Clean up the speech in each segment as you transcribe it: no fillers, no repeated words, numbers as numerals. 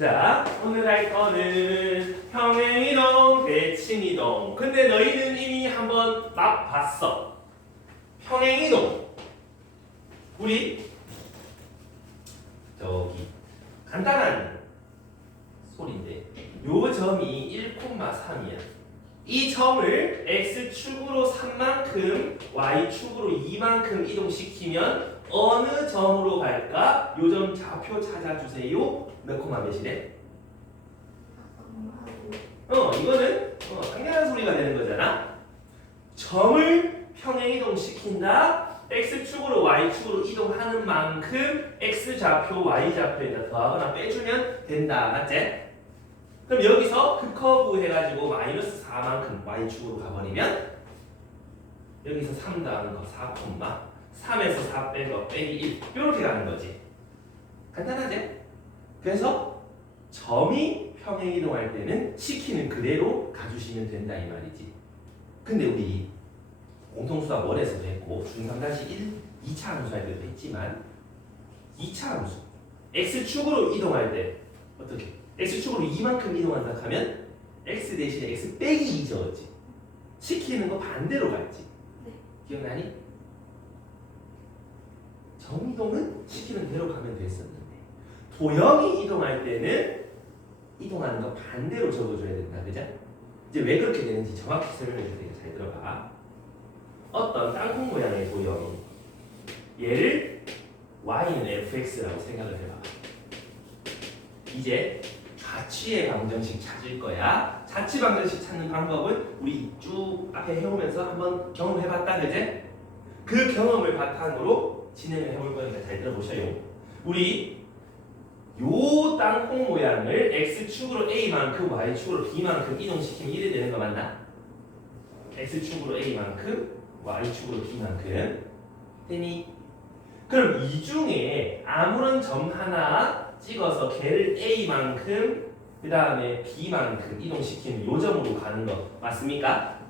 자, 오늘 할 거는 평행이동, 대칭이동. 근데 너희는 이미 한번 맛봤어. 평행이동. 우리 저기 간단한 소리인데 요 점이 1,3이야. 이 점을 x축으로 3만큼, y축으로 2만큼 이동시키면 어느 점으로 갈까? 요 점 좌표 찾아주세요. 몇 콤마 몇이래? 이거는 당연한 소리가 되는 거잖아. 점을 평행이동 시킨다. x축으로 y축으로 이동하는 만큼 x좌표, y좌표에다 더하거나 빼주면 된다. 맞지? 그럼 여기서 그 커브 해가지고 마이너스 4만큼 y축으로 가버리면 여기서 3 더하는 거 4 콤마 3에서 4 뺀 거 빼기 1 이렇게 가는 거지. 간단하지? 그래서 점이 평행이동할 때는 시키는 그대로 가주시면 된다 이 말이지. 근데 우리 공통수학 원에서도 했고 중3-1 2차 함수 할 때도 했지만 2차 함수 x축으로 이동할 때 어떻게? x축으로 이만큼 이동한다 하면 x 대신에 x 빼기 2 적었지. 시키는 거 반대로 갔지. 네. 기억나니? 점이동은 시키는 대로 가면 됐었는데 도형이 이동할 때는 이동하는 거 반대로 적어줘야 된다. 그죠? 이제 왜 그렇게 되는지 정확히 설명해 줄 테니까 잘 들어봐. 어떤 땅콩 모양의 도형이 얘를 y는 fx라고 생각을 해봐. 이제 자취의 방정식 찾을 거야. 자취 방정식 찾는 방법은 우리 쭉 앞에 해오면서 한번 경험해봤다, 그제? 그 경험을 바탕으로 진행을 해볼 거니까 잘 들어보셔요. 우리 요 땅콩 모양을 x축으로 a만큼, y축으로 b만큼 이동시키면 이래 되는 거 맞나? x축으로 a만큼, y축으로 b만큼 되니? 그럼 이 중에 아무런 점 하나 찍어서 걔를 a만큼 그 다음에 b만큼 이동시키는 요 점으로 가는 거 맞습니까?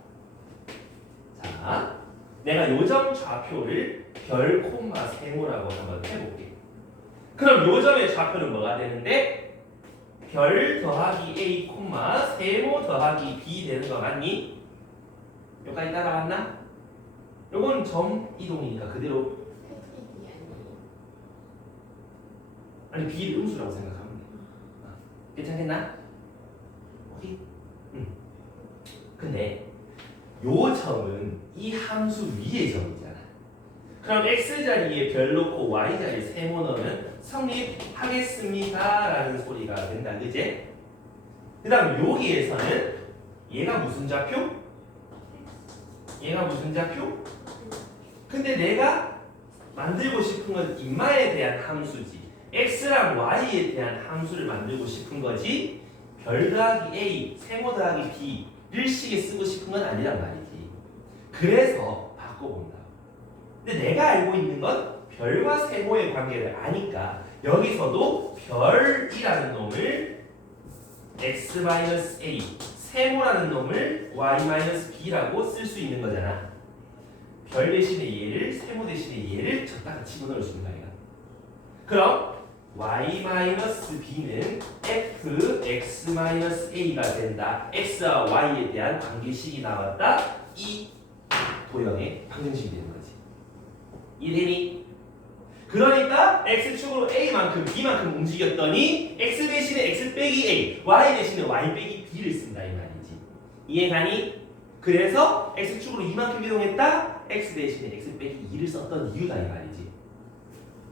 자, 내가 요 점 좌표를 별 콤마 세모라고 한번 해볼게. 그럼 요 점의 좌표는 뭐가 되는데? 별 더하기 a 콤마 세모 더하기 b 되는 거 맞니? 여기까지 따라왔나? 요건 점 이동이니까 그대로 아니 b를 음수라고 생각하면 돼. 괜찮겠나? 오케이? 근데 요 점은 이 함수 위의 점이잖아. 그럼 x자리에 별 놓고 y자리에 세모 넣으면 성립하겠습니다 라는 소리가 된다. 그지? 그 다음 여기에서는 얘가 무슨 좌표? 얘가 무슨 좌표? 근데 내가 만들고 싶은 건 인마에 대한 함수지. x랑 y에 대한 함수를 만들고 싶은 거지 별 더하기 a, 세모 더하기 b를 식에 쓰고 싶은 건 아니란 말이지. 그래서 바꿔본다. 근데 내가 알고 있는 건 별과 세모의 관계를 아니까 여기서도 별이라는 놈을 x-a, 세모라는 놈을 y-b라고 쓸 수 있는 거잖아. 별 대신에 얘를, 세모 대신에 얘를 적다가 집어넣을 수 있는 거야. 그럼 y-b는 fx-a가 된다. x와 y에 대한 관계식이 나왔다. 이 도형의 방정식이 되는 거지. 이해되니? 그러니까 x축으로 a만큼 b만큼 움직였더니 x 대신에 x 빼기 a, y 대신에 y 빼기 b를 쓴다 이 말이지. 이해가니? 그래서 x축으로 이만큼 이동했다. x 대신에 x 빼기 2를 썼던 이유다 이 말이지.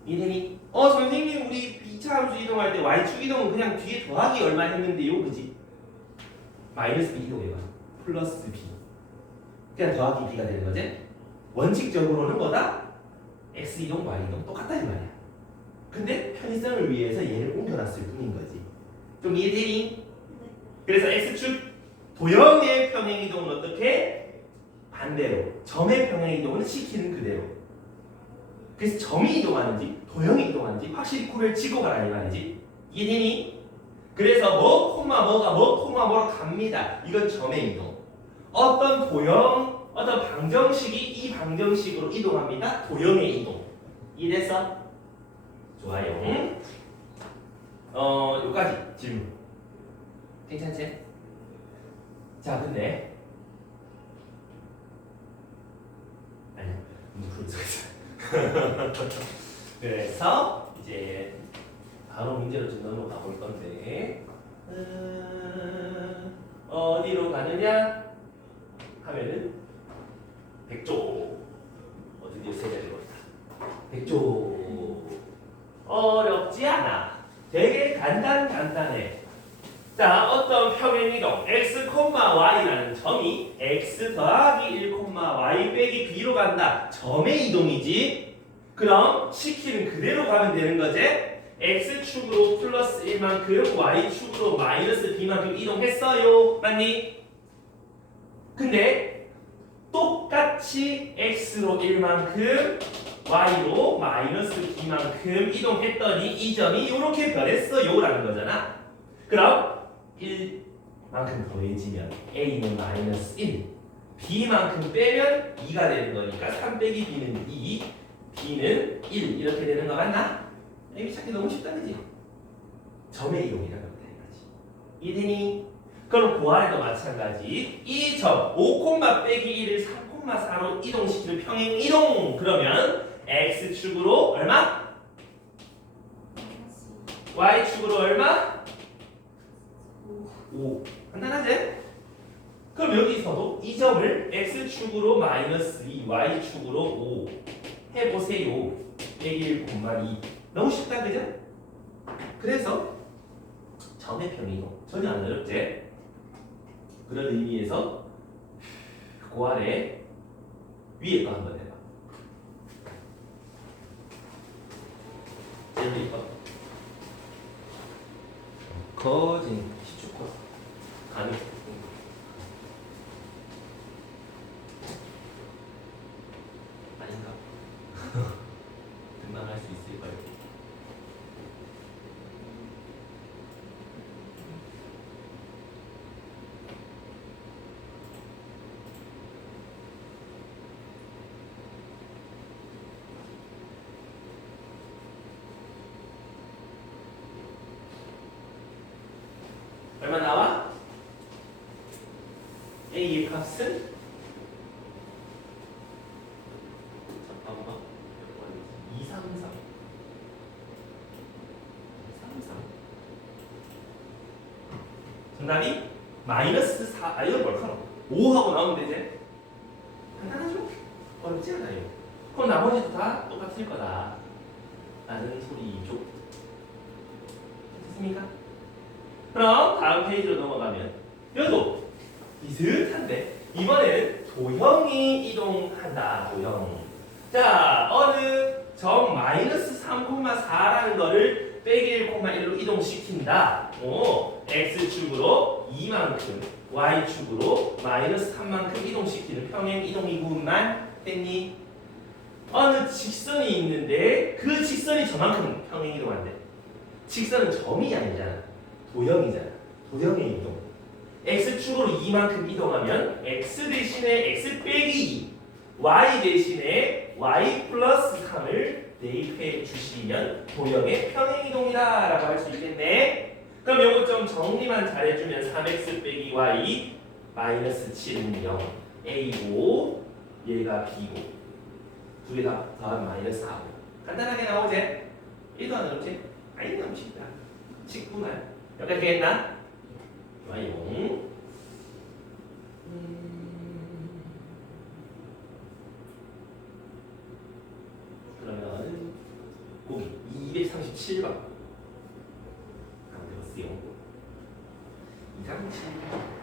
이해되니? 선생님 우리 2차 함수 이동할 때 y축 이동은 그냥 뒤에 더하기 얼마 했는데요, 그지? 마이너스 b 이동해봐. 플러스 b. 그냥 더하기 b가 되는 거지? 원칙적으로는 뭐다? x 이동, y 이동 똑같다 이 말이야. 근데 편의성을 위해서 얘를 옮겨놨을 뿐인 거지. 좀 이해되니? 그래서 x축 도형의 평행 이동은 어떻게? 반대로. 점의 평행 이동은 시키는 그대로. 그래서 점이 이동하는지 도형이 이동하는지 확실히 구별지고 가라 이 말이지. 이해되니? 그래서 뭐 콤마 뭐가 뭐 콤마 뭐로 갑니다. 이건 점의 이동. 어떤 도형, 어떤 방정식이 이 방정식으로 이동합니다. 도형의 이동. 이래서 좋아요. 요까지 질문. 괜찮지? 자, 근데 아니야, 문제 풀어서 그래서 이제 바로 문제로 좀 넘어가 볼 건데, 어디로 가느냐 하면은 백조. 어떻게 세 자리로 왔다. 백조. 어렵지 않아. 되게 간단해. 자, 어떤 평행이동 x, y라는 점이 x 더하기 1, y 빼기 b로 간다. 점의 이동이지. 그럼 식키는 그대로 가면 되는 거지. x축으로 플러스 1만큼 y축으로 마이너스 b만큼 이동했어요. 맞니? 근데 똑같이 x로 1만큼 y로 마이너스 b만큼 이동했더니 이 점이 이렇게 변했어요 라는 거잖아. 그럼 1만큼 더해지면 a는 마이너스 1, b만큼 빼면 2가 되는 거니까 3 빼기 b는 2, b는 1 이렇게 되는 거 맞나? 이미 찾기 너무 쉽다 그지? 점의 이동이라고 합니다. 이되니? 그럼 그 아래도 마찬가지. 이 점 5, 빼기 1을 3, 4로 이동시키는 평행 이동. 그러면 x축으로 얼마? y축으로 얼마? 5. 간단하지? 그럼 여기서도 이 점을 x축으로 마이너스 2, y축으로 5 해보세요. 101,2. 너무 쉽다 그죠? 그래서 점의 평행이동 전혀 안 어렵지? 그런 의미에서 그 아래 위에 거 한번 해봐. 제일 위에 거 거진 시축과 가능. 아닌가? 금방 할 수 있을까요? 얼마 나와? A의 값은 잠깐만 2, 3, 3 정답이 마이너스 4. 이건 뭘까? 5하고 나오면 되지? 간단하죠? 어렵지 않아요. 그럼 나머지도 다 똑같을 거다 라는 소리죠. 됐습니까? 그럼 다음 페이지로 넘어가면 여기도 비슷한데 이번에는 도형이 이동한다. 도형. 자, 어느 점 마이너스 3,4라는 거를 빼기 1,1로 이동시킨다. x축으로 2만큼 y축으로 마이너스 3만큼 이동시키는 평행 이동이구만. 됐니? 어느 직선이 있는데 그 직선이 저만큼 평행 이동한대. 직선은 점이 아니잖아. 도형이잖아. 도형의 이동. x축으로 2만큼 이동하면 x 대신에 x 빼기 2, y 대신에 y 플러스 3을 대입해 주시면 도형의 평행 이동이다 라고 할 수 있겠네. 그럼 요거 좀 정리만 잘해주면 3x 빼기 y 마이너스 7은 0, a고 얘가 b고 두 개 다 더하면 마이너스 4고 간단하게 나오지? 1도 안 어렵지? 아니 너무 쉽다. 쉽구만. 여기까지 했나? 좋아요. 그러면 보기 237번 한번 해보세요. 237.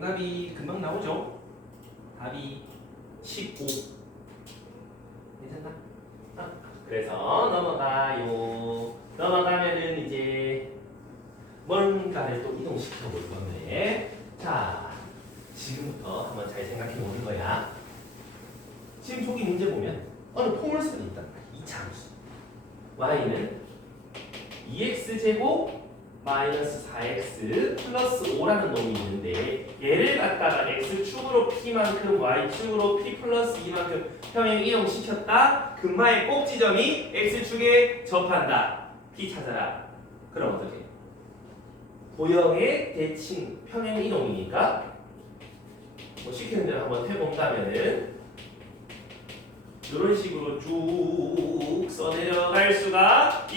정답이 금방 나오죠? 답이 15. 괜찮나? 그래서 넘어가요. 넘어가면은 이제 뭔가를 또 이동시켜 볼 건데, 자, 지금부터 한번 잘 생각해 보는 거야. 지금 저기 문제 보면 어느 포물선이 있단 말이야. 2차 함수. y는 2x제곱 마이너스 4x 플러스 5라는 놈이 있는데, 얘를 갖다가 x축으로 p만큼 y축으로 p 플러스 2만큼 평행 이동시켰다. 금마의 꼭 지점이 x축에 접한다. p 찾아라. 그럼 어떻게 해? 도형의 대칭 평행 이동이니까 뭐 시키는 대로 한번 해본다면은 이런 식으로 쭉 써내려갈 수가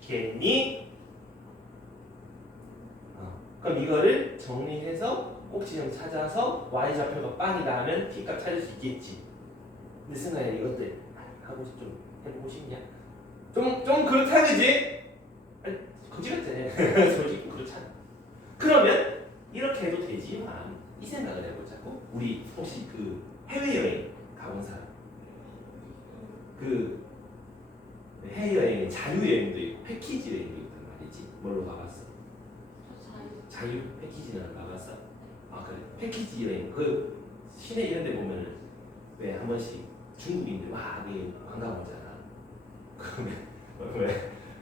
있겠니? 그럼 이거를 정리해서 꼭지점 찾아서 y좌표가 빵이다 하면 t값 찾을 수 있겠지. 근데 승아야 이것들 하고 좀 해보고 싶냐? 좀 그렇다 그지? 아니, 거지 같아. 솔직히 그렇잖아. 그러면 이렇게 해도 되지만 이 생각을 해보자고. 우리 혹시 그 해외여행 가본 사람, 그 해외여행에 자유여행도 있고 패키지 여행도 있단 말이지. 뭘로 가봤어? 자유 패키지는 가봤어? 아 그래. 패키지 여행 그 시내 이런 데 보면은 왜 한 번씩 중국인들 막 관광 오잖아. 그러면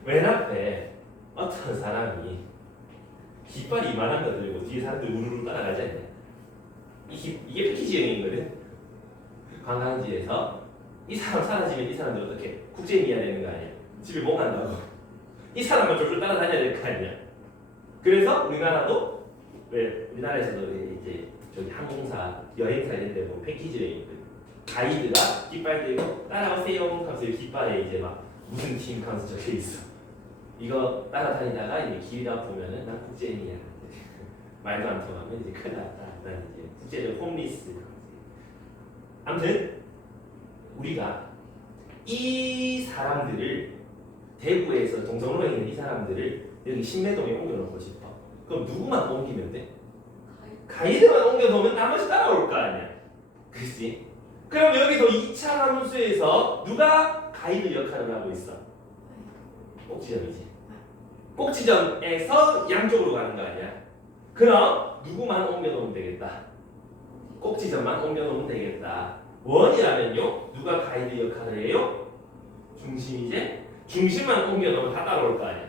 맨 앞에 어떤 사람이 깃발이 이만한 거 들고 뒤에 사람들 우르르 따라가지 않냐? 이게 패키지 여행이거든. 관광지에서 이 사람 사라지면 이 사람들 어떻게 국제미야 되는 거 아니야? 집에 못 간다고. 이 사람만 쫄쫄 따라다녀야 될 거 아니야? 그래서 우리나라도 왜 우리나라에서도 이제 저기 항공사 여행사 이런 데 보면 패키지 여행 가이드가 깃발 들고 따라오세요 하면서 깃발에 이제 막 무슨 팀 하면서 적혀 있어. 이거 따라다니다가 이제 길가 보면은 난 국제인이야. 말도 안 통하면 이제 큰일 났다. 난 이제 국제적 홈리스. 아무튼 우리가 이 사람들을 대구에서 동성로에 있는 이 사람들을 여기 신매동에 옮겨놓고 싶어. 그럼 누구만 옮기면 돼? 가이드만 옮겨놓으면 나머지 따라올 거 아니야. 그치? 그럼 여기서 2차 함수에서 누가 가이드 역할을 하고 있어? 꼭지점이지. 꼭지점에서 양쪽으로 가는 거 아니야. 그럼 누구만 옮겨놓으면 되겠다. 꼭지점만 옮겨놓으면 되겠다. 원이라면요. 누가 가이드 역할을 해요? 중심이지. 중심만 옮겨놓으면 다 따라올 거 아니야.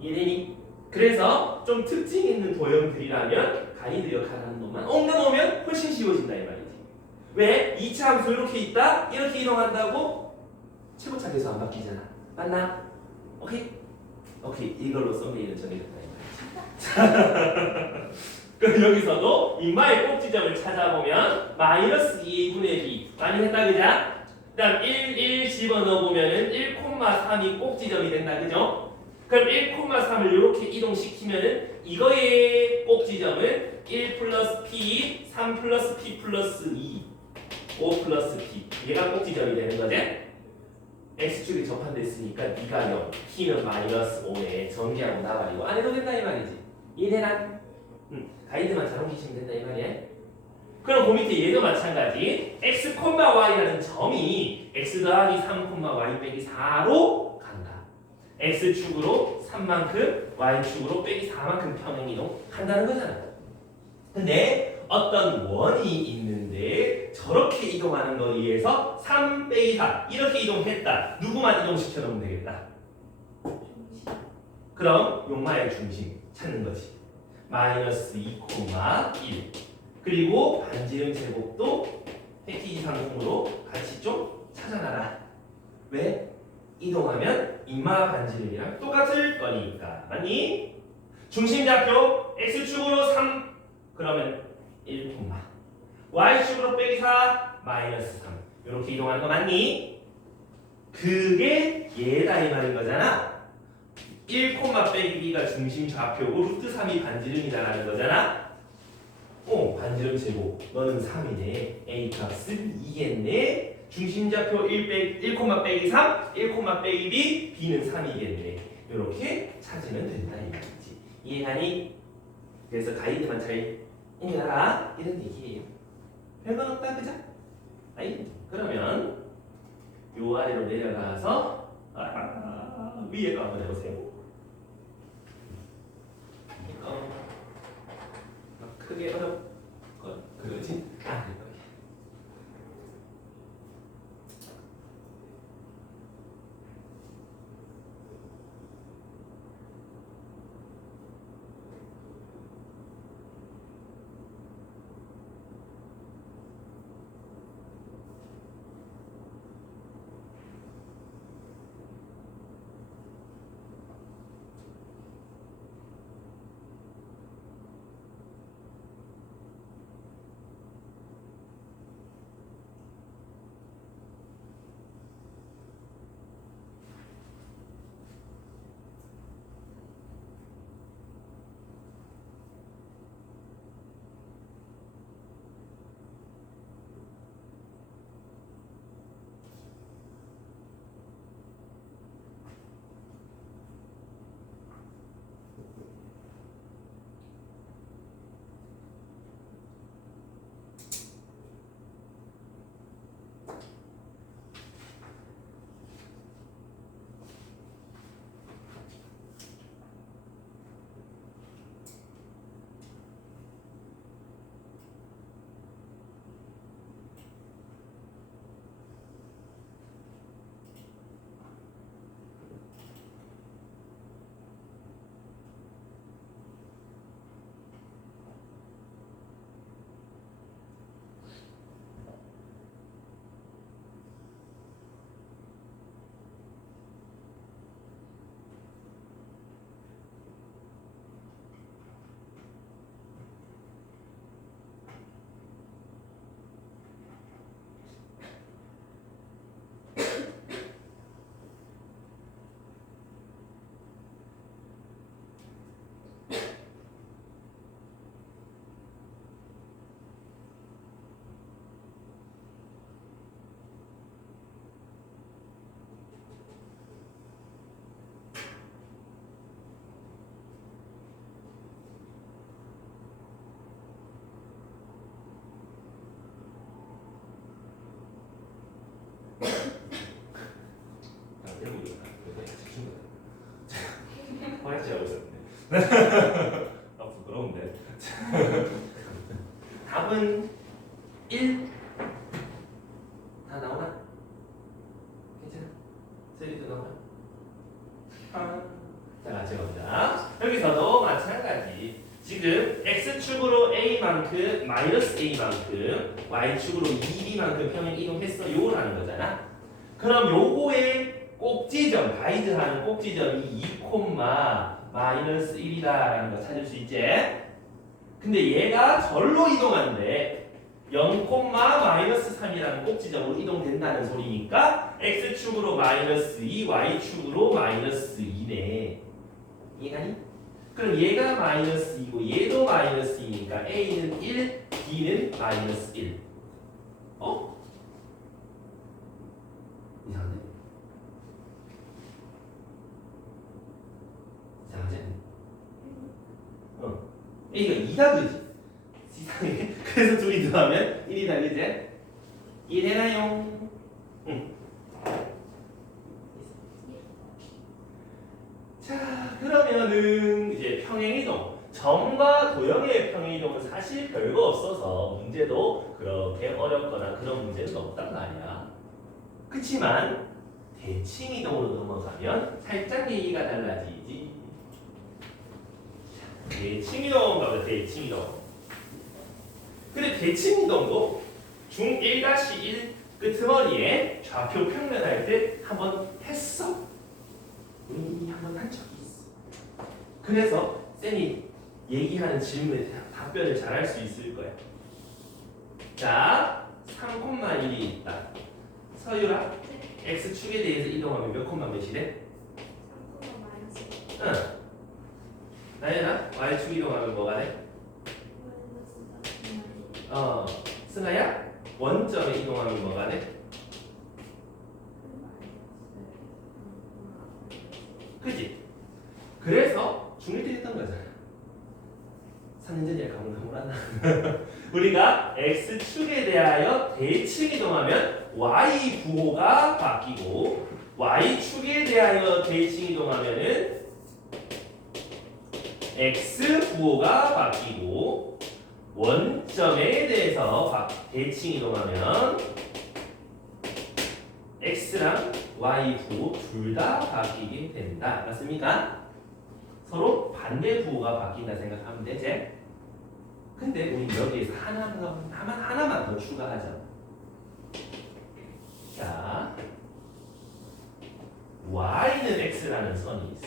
이해되니? 그래서 좀 특징 있는 도형들이라면 가이드 역할을 하는 놈만 옮겨놓으면 훨씬 쉬워진다 이 말이지. 왜? 2차 함수 이렇게 있다? 이렇게 이동한다고? 최고차계수 안 바뀌잖아. 맞나? 오케이? 오케이. 이걸로 썸네일은 정해졌다 이 말이지. 그럼 여기서도 인마의 꼭지점을 찾아보면 마이너스 2분의 b 많이 했다 그자? 그 다음 1, 1 집어넣어보면은 1,3이 꼭지점이 된다 그죠? 그럼 1,3을 이렇게 이동시키면은 이거의 꼭지점은 1 플러스 p, 3 플러스 p 플러스 2, 5 플러스 p 얘가 꼭지점이 되는 거지? x축이 접한됐으니까 b가 0, p는 마이너스 5에 전개하고 나가리고 안 해도 된다 이 말이지. 이해되나? 가이드만 잘 옮기시면 된다 이 말이야. 그럼 그 밑에 얘도 마찬가지. x, y라는 점이 x 더하기 3, y 빼기 4로 간다. x축으로 3만큼 y축으로 빼기 4만큼 평행이동 한다는 거잖아. 근데 어떤 원이 있는데 저렇게 이동하는 거리에서 3 빼기 4 이렇게 이동했다. 누구만 이동시켜 놓으면 되겠다. 그럼 용마의 중심 찾는 거지. 마이너스 2, 1 그리고 반지름 제곱도 패키지 상공으로 같이 좀 찾아놔라. 왜? 이동하면 인마 반지름이랑 똑같을 거니까. 맞니? 중심좌표 x축으로 3 그러면 1, y축으로 빼기 4 마이너스 3 이렇게 이동하는 거 맞니? 그게 얘다 이 말인 거잖아. 1, 빼기 b가 중심 좌표고 루트 3이 반지름이라는 거잖아. 반지름 제곱 너는 3이네. a 값은 2겠네. 중심 좌표 1 빼기 3, 1, 빼기 b, b는 3이겠네. 이렇게 찾으면 된다 이 말이지. 이해하니? 그래서 가이드만 잘 이거라 이런 얘기예요. 별건 없다 그죠? 아이 그러면 요 아래로 내려가서 위에 거 한번 해보세요. 이거 막 크게 어렵 그러지? 이거. 화장실 하고 있었네. 부끄러운데. 답은 1. 다 나오나? 괜찮아? 소리도 나오나? 자, 제가 보자. 여기서도 마찬가지. 지금 x축으로 a만큼 마이너스 a만큼 y축으로 2b만큼 평행 이동했어요 라는 거잖아. 그럼 요거의 꼭지점, 가이드하는 꼭지점이 2, 마이너스 1이다라는 거 찾을 수 있지? 근데 얘가 절로 이동하는데 0, 마이너스 3이라는 꼭지점으로 이동된다는 소리니까 x축으로 마이너스 2, y축으로 마이너스 2네. 이해가니? 그럼 얘가 마이너스 2고 얘도 마이너스 2니까 a는 1, b는 마이너스 1. 이상한데? 이상하지? a가 2다 그지? 이상해. 그래서 둘이 더하면 1이다 그지? 이해되나요? 응. 자 그러면은 이제 평행이동 점과 도형의 평행이동은 사실 별거 없어서 문제도 그렇게 어렵거나 그런 문제는 없단 말이야. 그치만 대칭이동으로 넘어가면 살짝 얘기가 달라지지. 대칭이동 가보자. 대칭이동. 근데 대칭이동도 중 1-1 끄트머리에 좌표 평면할 때 한번 했어. 우리 한번 한 적이 있어. 그래서 쌤이 얘기하는 질문에 답변을 잘 할 수 있을 거야. 자, 3,1이 있다. 서유라, x축에 대해서 이동하면 몇 콤마 몇이래? 3,-1. 응. 나연아, y축 이동하면 뭐가 돼? 승아야, 원점에 이동하면 뭐가 돼? 그지? 그래서 중1 때 했던 거잖아. 3년 전이야 가면 한번 몰랐나? 우리가 x축에 대하여 대칭 이동하면 y 부호가 바뀌고 y축에 대하여 대칭 이동하면은 x 부호가 바뀌고 원점에 대해서 대칭 이동하면 x랑 y 부호 둘 다 바뀌게 된다. 맞습니까? 서로 반대 부호가 바뀐다 생각하면 되지? 근데 우리 여기에서 하나만 더 추가하죠. 자, y는 x라는 선이 있어.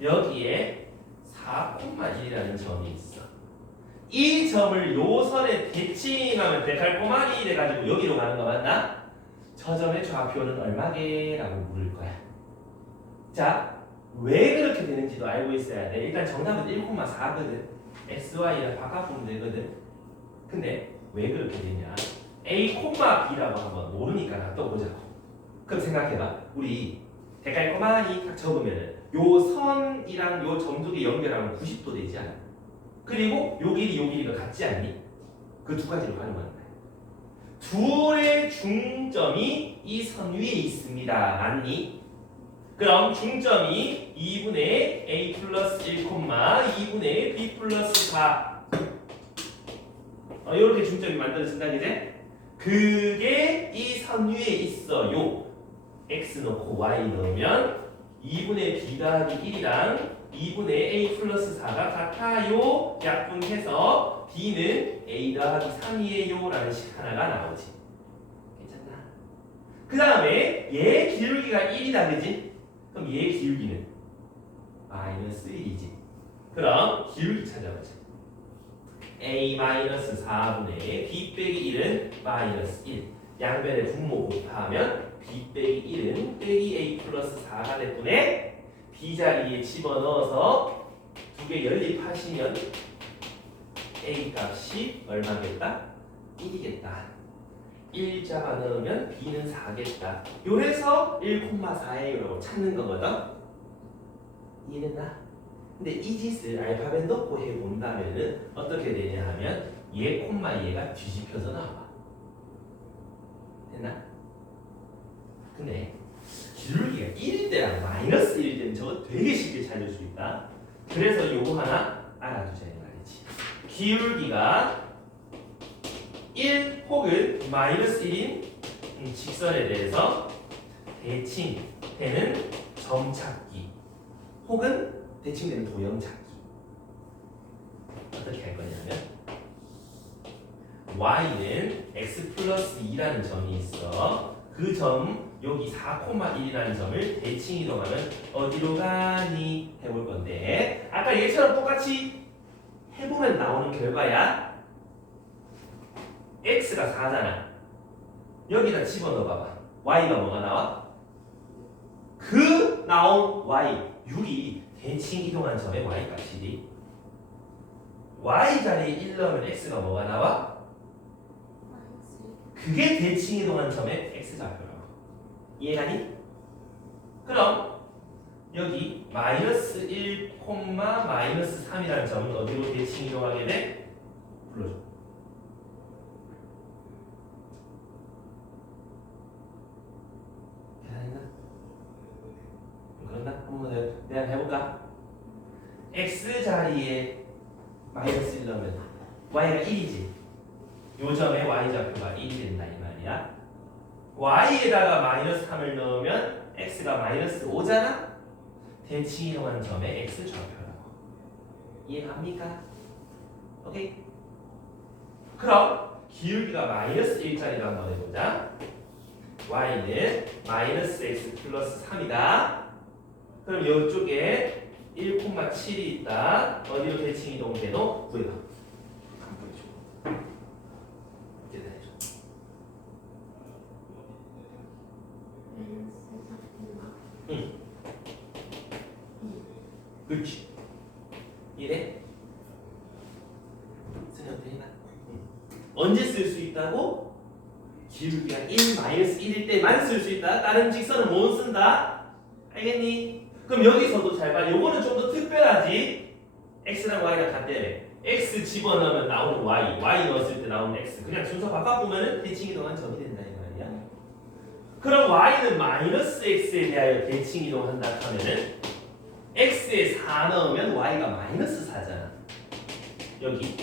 여기에 4,1이라는 점이 있어. 이 점을 요 선에 대칭하면 데칼코마니 돼가지고 여기로 가는 거 맞나? 저 점의 좌표는 얼마게? 라고 물을 거야. 자, 왜 그렇게 되는지도 알고 있어야 돼. 일단 정답은 1,4거든. xy랑 바꿔보면 되거든. 근데 왜 그렇게 되냐? a, b라고 한번 모르니까 놔둬보자고. 그럼 생각해봐. 우리 데칼코마니 딱 적으면은 요 선이랑 요 점 두 개 연결하면 90도 되지 않아? 그리고 요 길이가 같지 않니? 그 두 가지로 활용하는 거야. 둘의 중점이 이 선 위에 있습니다. 맞니? 그럼 중점이 2분의 a 플러스 1, 2분의 b 플러스 4 이렇게 중점이 만들어진다 그제? 그게 이 선 위에 있어요. x 넣고 y 넣으면 2분의 b 더하기 1이랑 2분의 a 플러스 4가 같아요. 약분해서 b는 a 더하기 3이에요 라는 식 하나가 나오지. 괜찮나? 그 다음에 얘 기울기가 1이다 그지? 그럼 얘 기울기는 마이너스 1이지. 그럼 기울기 찾아보자. a 마이너스 4분의 b 빼기 1은 마이너스 1. 양변의 분모 곱하면 b 빼기 1은 빼기 a 플러스 4가 됐군에 b 자리에 집어넣어서 두 개 연립하시면 a 값이 얼마겠다? 1이겠다. 1 잡아 넣으면 b는 4겠다. 요래서 1,4예요라고 찾는 거거든. 이해됐나? 근데 이 짓을 알파벳 넣고 해본다면은 어떻게 되냐 하면 얘 콤마 얘가 뒤집혀서 나와. 됐나? 근데 기울기가 1일 때랑 마이너스 1일 때는 저거 되게 쉽게 찾을 수 있다. 그래서 요거 하나 알아두자는 말이지. 기울기가 1 혹은 마이너스 1인 직선에 대해서 대칭되는 점 찾기 혹은 대칭되는 도형 찾기. 어떻게 할 거냐면 y는 x 플러스 2라는 점이 있어. 그 점 여기 4,1이라는 점을 대칭 이동하면 어디로 가니 해볼 건데 아까 얘처럼 똑같이 해보면 나오는 결과야. x가 4잖아. 여기다 집어넣어 봐봐. y가 뭐가 나와? 그 나온 y 6이 대칭 이동한 점의 y 값이지. y 자리에 1 넣으면 x가 뭐가 나와? 그게 대칭 이동한 점의 x 좌표라고. 이해가니? 그럼 여기 마이너스 1, 마이너스 3이라는 점은 어디로 대칭 이동하게 돼? 불러줘. 계산했나? 그런가? 한번 내가 해볼까? x 자리에 마이너스 1 넣으면 y가 1이지. 요 점의 y 좌표가 1이 된다 이 말이야. y에다가 마이너스 3을 넣으면 x가 마이너스 5잖아. 대칭 이동한 점의 x 좌표라고. 이해갑니까? 오케이? 그럼 기울기가 마이너스 1짜리로 한번 해보자. y는 마이너스 x 플러스 3이다. 그럼 이쪽에 1,7이 있다. 어디로 대칭 이동돼도 구해봐. 안 보여줘. 계산해줘. 응. 그렇지. 이래? 생각 되나? 응. 언제 쓸 수 있다고? 기울기가 1 마이너스 1일 때만 쓸 수 있다. 다른 직선은 못 쓴다. 알겠니? 그럼 여기서도 잘 봐. 요거는 좀 더 특별하지. x랑 y가 같대. x 집어넣으면 나오는 y 넣었을 때 나오는 x. 그냥 순서 바꿔보면 대칭 이동한 점이 된다 이 말이야. 그럼 y는 마이너스 x에 대하여 대칭 이동한다 하면은 x에 4 넣으면 y가 마이너스 4잖아. 여기.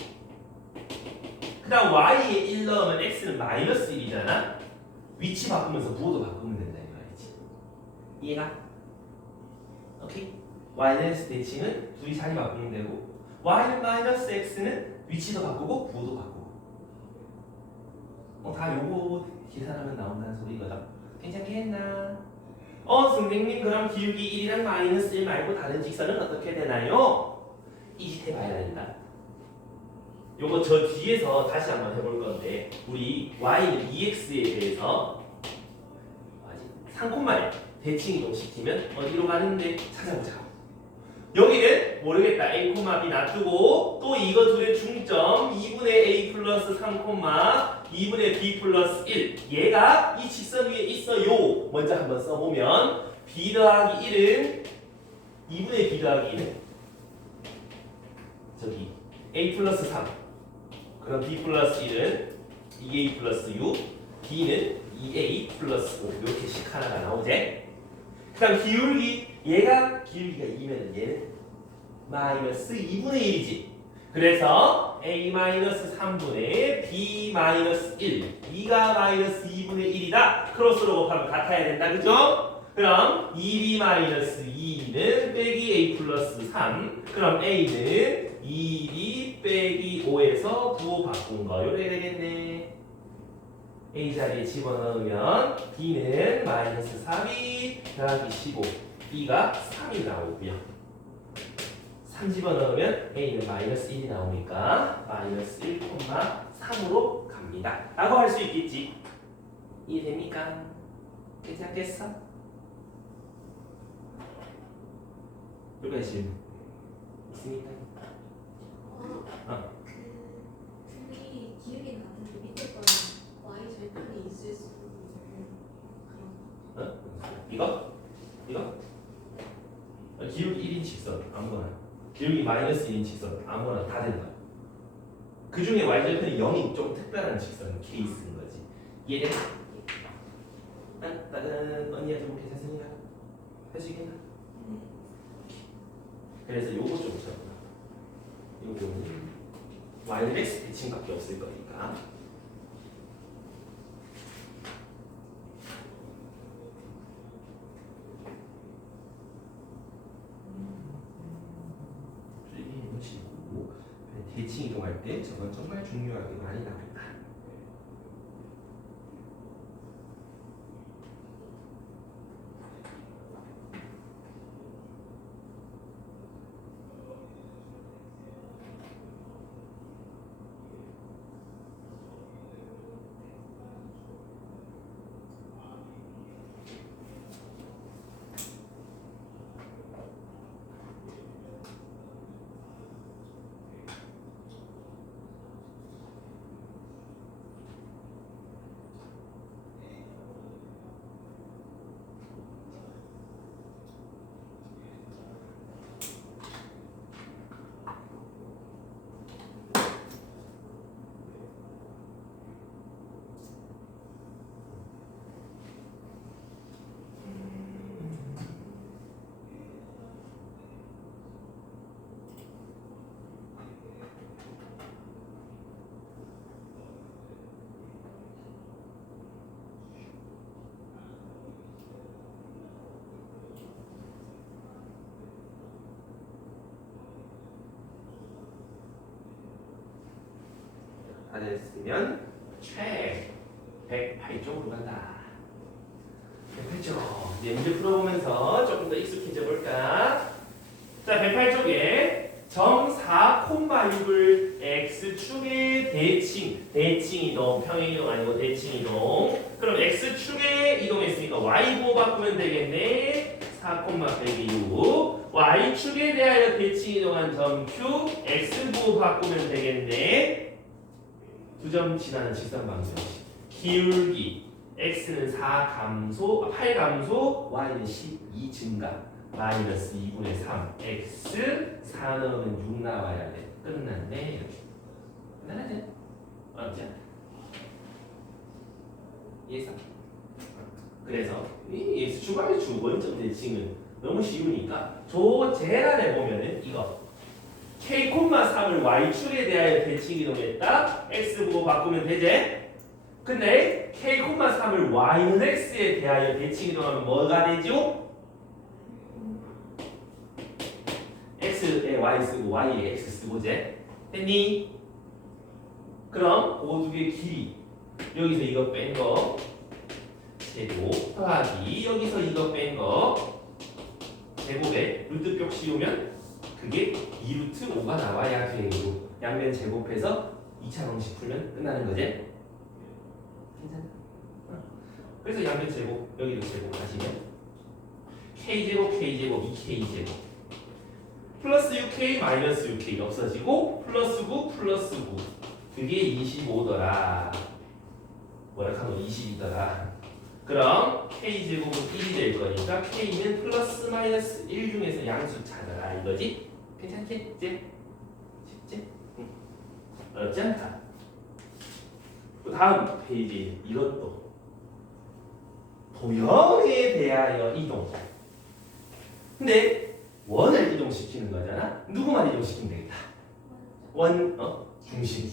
그 다음 y에 1 넣으면 x는 마이너스 1이잖아. 위치 바꾸면서 부호도 바꾸면 된다 이 말이지. 이해가? 오케이? y는 대칭은 둘이 자리 바꾸면 되고 y는 마이너스 x는 위치도 바꾸고 부호도 바꾸고. 다 요거 계산하면 나온다는 소리거든. 괜찮겠나? 선생님 그럼 기울기 1이랑 마이너스 1 말고 다른 직선은 어떻게 되나요? 이짓 해봐야 된다. 요거 저 뒤에서 다시 한번 해볼 건데 우리 y는 2x에 대해서 3콤마에 대칭 이동시키면 어디로 가는데 찾아보자. 여기는 모르겠다. a, b 놔두고 또 이거 둘의 중점 2분의 a 플러스 3, 2분의 b 플러스 1 얘가 이 직선 위에 있어요. 먼저 한번 써보면 b 더하기 1은 2분의 b 더하기 1은 저기 a 플러스 3 그럼 b 플러스 1은 2a 플러스 6 b는 2a 플러스 5 이렇게 식 하나가 나오지. 그 다음 기울기 얘가 기울기가 2면 얘는 마이너스 2분의 1이지. 그래서 a 마이너스 3분의 b 마이너스 1 2가 마이너스 2분의 1이다. 크로스로 곱하면 같아야 된다. 그죠? 그럼 2b 마이너스 2는 빼기 a 플러스 3 그럼 a는 2b 빼기 5에서 부호 바꾼 거 요래 되겠네. a 자리에 집어넣으면 b는 마이너스 4b 더하기 15 b가 3이 나오고요. 3 집어넣으면 a는 마이너스 1이 나오니까 마이너스 1,3으로 갑니다 라고 할 수 있겠지. 이해됩니까? 괜찮겠어? 여기까지 있으니까 둘이 기울기는 같은데 밑에 거는 y 절편이 있을 수 있는 그런 거. 이거? 기울기 1인 직선 아무거나 기울기 마이너스 1인 직선 아무거나 다 된다. 그 중에 y절편이 0인 좀 특별한 직선 케이스인 거지. 이해돼? 다른 언니야 좀 괜찮습니까? 할 수 있겠나? 그래서 요거 좀 적어라. 요거는 y는 x 대칭밖에 없을 거니까. 대칭 이동할 때 저건 정말 중요하게 많이 나온다. 다 됐으면 최 108쪽으로 간다. 108쪽. 이제 문제 풀어보면서 조금 더 익숙해져 볼까? 자, 108쪽에 점 4,6을 x축의 대칭 이동, 평행 이동 아니고 대칭 이동. 그럼 x축에 이동했으니까 y보 바꾸면 되겠네. 4, 빼기 6. y축에 대하여 대칭 이동한 점 q, x보 바꾸면 되겠네. 두 점 지나는 직선 방정식. 기울기 x는 8 감소, y는 12 증가. 마이너스 2분의 3 x 4 넣으면 6 나와야 돼. 끝났네. 이렇게. 끝나지? 어렵지 않다. 이해했어? 그래서 이 X축의 주번점 대칭은 너무 쉬우니까 저 재란에 보면은 이거 K, 3을 Y축에 대하여 대칭 이동했다. X 보고 바꾸면 되지? 근데 K, 3을 Y는 X에 대하여 대칭 이동하면 뭐가 되죠? X에 Y 쓰고 Y에 X 쓰고 제 됐니? 그럼 그 두 개의 길이 여기서 이거 뺀 거 제곱 더하기 여기서 이거 뺀 거 제곱에 루트표 씌우면 그게 2루트 5가 나와야 되고 양면 제곱해서 2차 방식 풀면 끝나는 거지? 괜찮아? 그래서 양면 제곱 여기도 제곱 하시면 K제곱 K제곱 2K제곱 플러스 6K 마이너스 6K 없어지고 플러스 9 플러스 9 그게 25더라 뭐라 하노 20이더라 그럼 K제곱은 1이 될 거니까 K는 플러스 마이너스 1 중에서 양수 찾아라 이거지? 괜찮겠지? 쉽지? 응. 어렵지 않다. 그 다음 페이지 이것도 도형에 대하여 이동. 근데 원을 이동시키는 거잖아. 누구만 이동시키면 되겠다. 중심.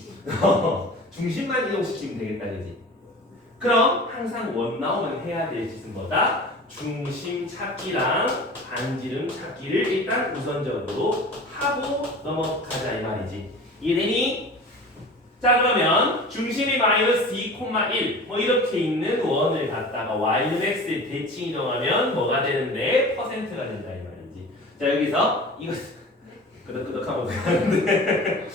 중심만 이동시키면 되겠다, 그지? 그럼 항상 원 나오면 해야 될 짓은 뭐다? 중심 찾기랑 반지름 찾기를 일단 우선적으로 하고 넘어가자 이 말이지. 이해되니? 자 그러면 중심이 마이너스 2,1 뭐 이렇게 있는 원을 갖다가 y는 x에 대칭 이동하면 뭐가 되는데? 퍼센트가 된다 이 말이지. 자 여기서 이거 끄덕끄덕하면 되는데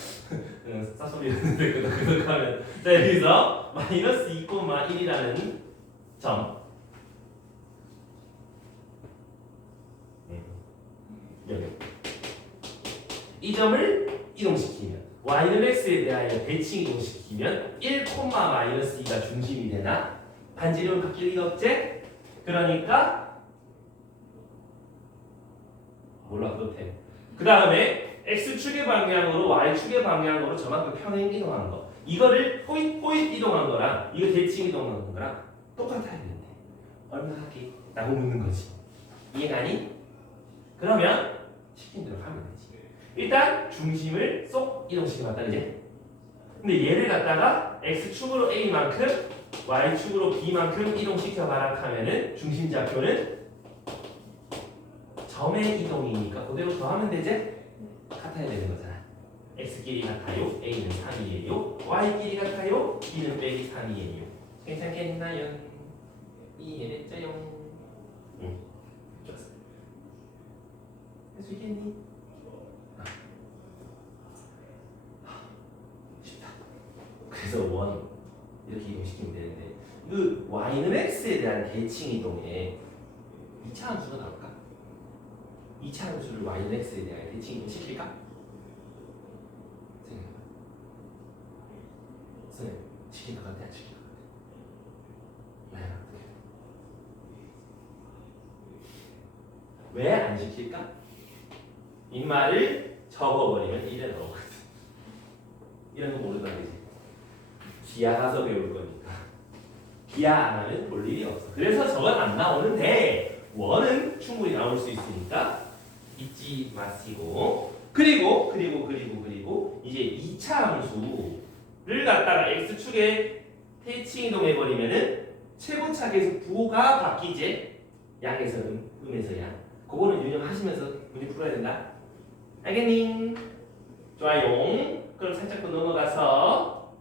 싸소리 했는데 끄덕끄덕하면 자 여기서 마이너스 2,1이라는 점 여기 이 점을 이동시키면 y는 x에 대하여 대칭 이동시키면 1, 마이너스 2가 중심이 되나? 반지름은 바뀔 리가 없지? 그러니까 몰라 그렇대. 그 다음에 x축의 방향으로 y축의 방향으로 저만큼 평행 이동한 거 이거를 호잇호잇 이동한 거랑 이거 대칭 이동한 거랑 똑같아야 되는데 얼마 하기? 라고 묻는 거지. 이해가니? 그러면 시킨 대로 하면 되지. 일단 중심을 쏙 이동시켜봤다 그지? 근데 얘를 갖다가 x축으로 a만큼 y축으로 b만큼 이동시켜봐라 하면은 중심 좌표는 점의 이동이니까 그대로 더하면 되지? 같아야 되는 거잖아. x끼리 같아요. a는 3이에요. y끼리 같아요. b는 빼기 3이에요. 괜찮겠나요? 이해됐죠요? 응. 좋았어. 할 수 있겠니? 쉽다. 그래서 원 이렇게 이동시키면 되는데 그 y는 x에 대한 대칭 이동에 2차 함수가 나올까? 2차 함수를 y는 x에 대한 대칭 이동 시킬까? 생각해봐. 선생님 시킬 것 같아? 안 시킬 것 같아? 왜 안 시킬까? 이 말을 적어버리면 이래 나오거든. 이런 거 모르다 그지? 기하 가서 배울 거니까. 기하 안 하면 볼 일이 없어. 그래서 저건 안 나오는데 원은 충분히 나올 수 있으니까 잊지 마시고. 그리고 이제 2차 함수를 갖다가 x축에 대칭 이동해버리면은 최고차계에서 부호가 바뀌지. 양에서 음에서 양. 그거는 유념하시면서 문제 풀어야 된다. 알겠니? 좋아요. 그럼 살짝 더 넘어가서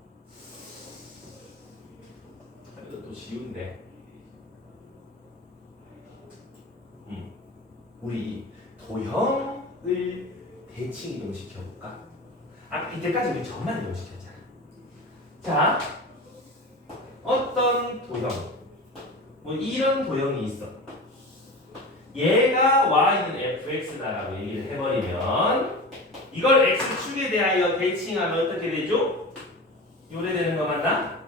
이것도 쉬운데 우리 도형을 대칭 이동시켜 볼까? 이때까지 우리 점만 이동시켰잖아. 자, 어떤 도형 뭐 이런 도형이 있어. 얘가 y는 fx다라고 얘기를 해버리면 이걸 x축에 대하여 대칭하면 어떻게 되죠? 요래 되는 거 맞나?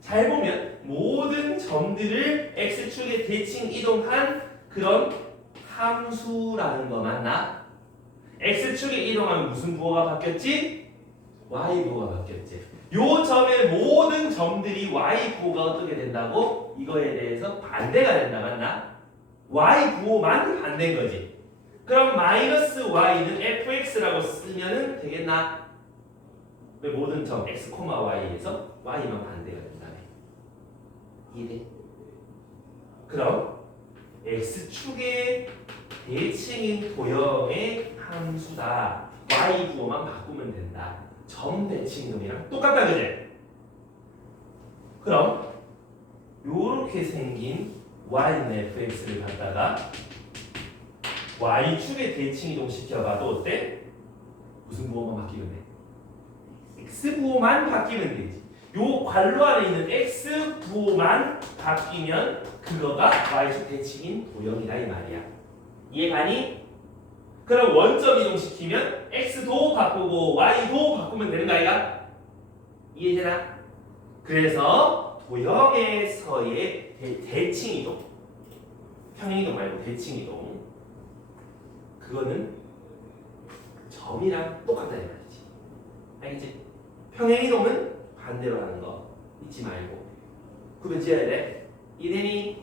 잘 보면 모든 점들을 x축에 대칭 이동한 그런 함수라는 거 맞나? x축에 이동하면 무슨 부호가 바뀌었지? y 부호가 바뀌었지. 요 점의 모든 점들이 y 부호가 어떻게 된다고? 이거에 대해서 반대가 된다. 맞나? y 부호만 반대인 거지. 그럼 마이너스 y는 fx라고 쓰면은 되겠나? 왜 모든 점 x, y에서 y만 반대가 된다네. 이해? 그럼 x축의 대칭인 도형의 함수다. y 부호만 바꾸면 된다. 점 대칭 이놈이랑 똑같다, 그제? 그럼 요렇게 생긴 y는 fx를 갖다가 y축의 대칭 이동 시켜봐도 어때? 무슨 부호만 바뀌면 돼? x 부호만 바뀌면 되지. 요 괄호 안에 있는 x 부호만 바뀌면 그거가 y축 대칭인 도형이다 이 말이야. 이해가니? 그럼 원점 이동시키면 x도 바꾸고 y도 바꾸면 되는 거 아이가? 이해되나? 그래서 도형에서의 대칭 이동, 평행 이동 말고 대칭 이동, 그거는 점이랑 똑같다 이 말이지. 알겠지? 평행 이동은 반대로 하는 거 잊지 말고 구분 지어야 돼. 이해되니?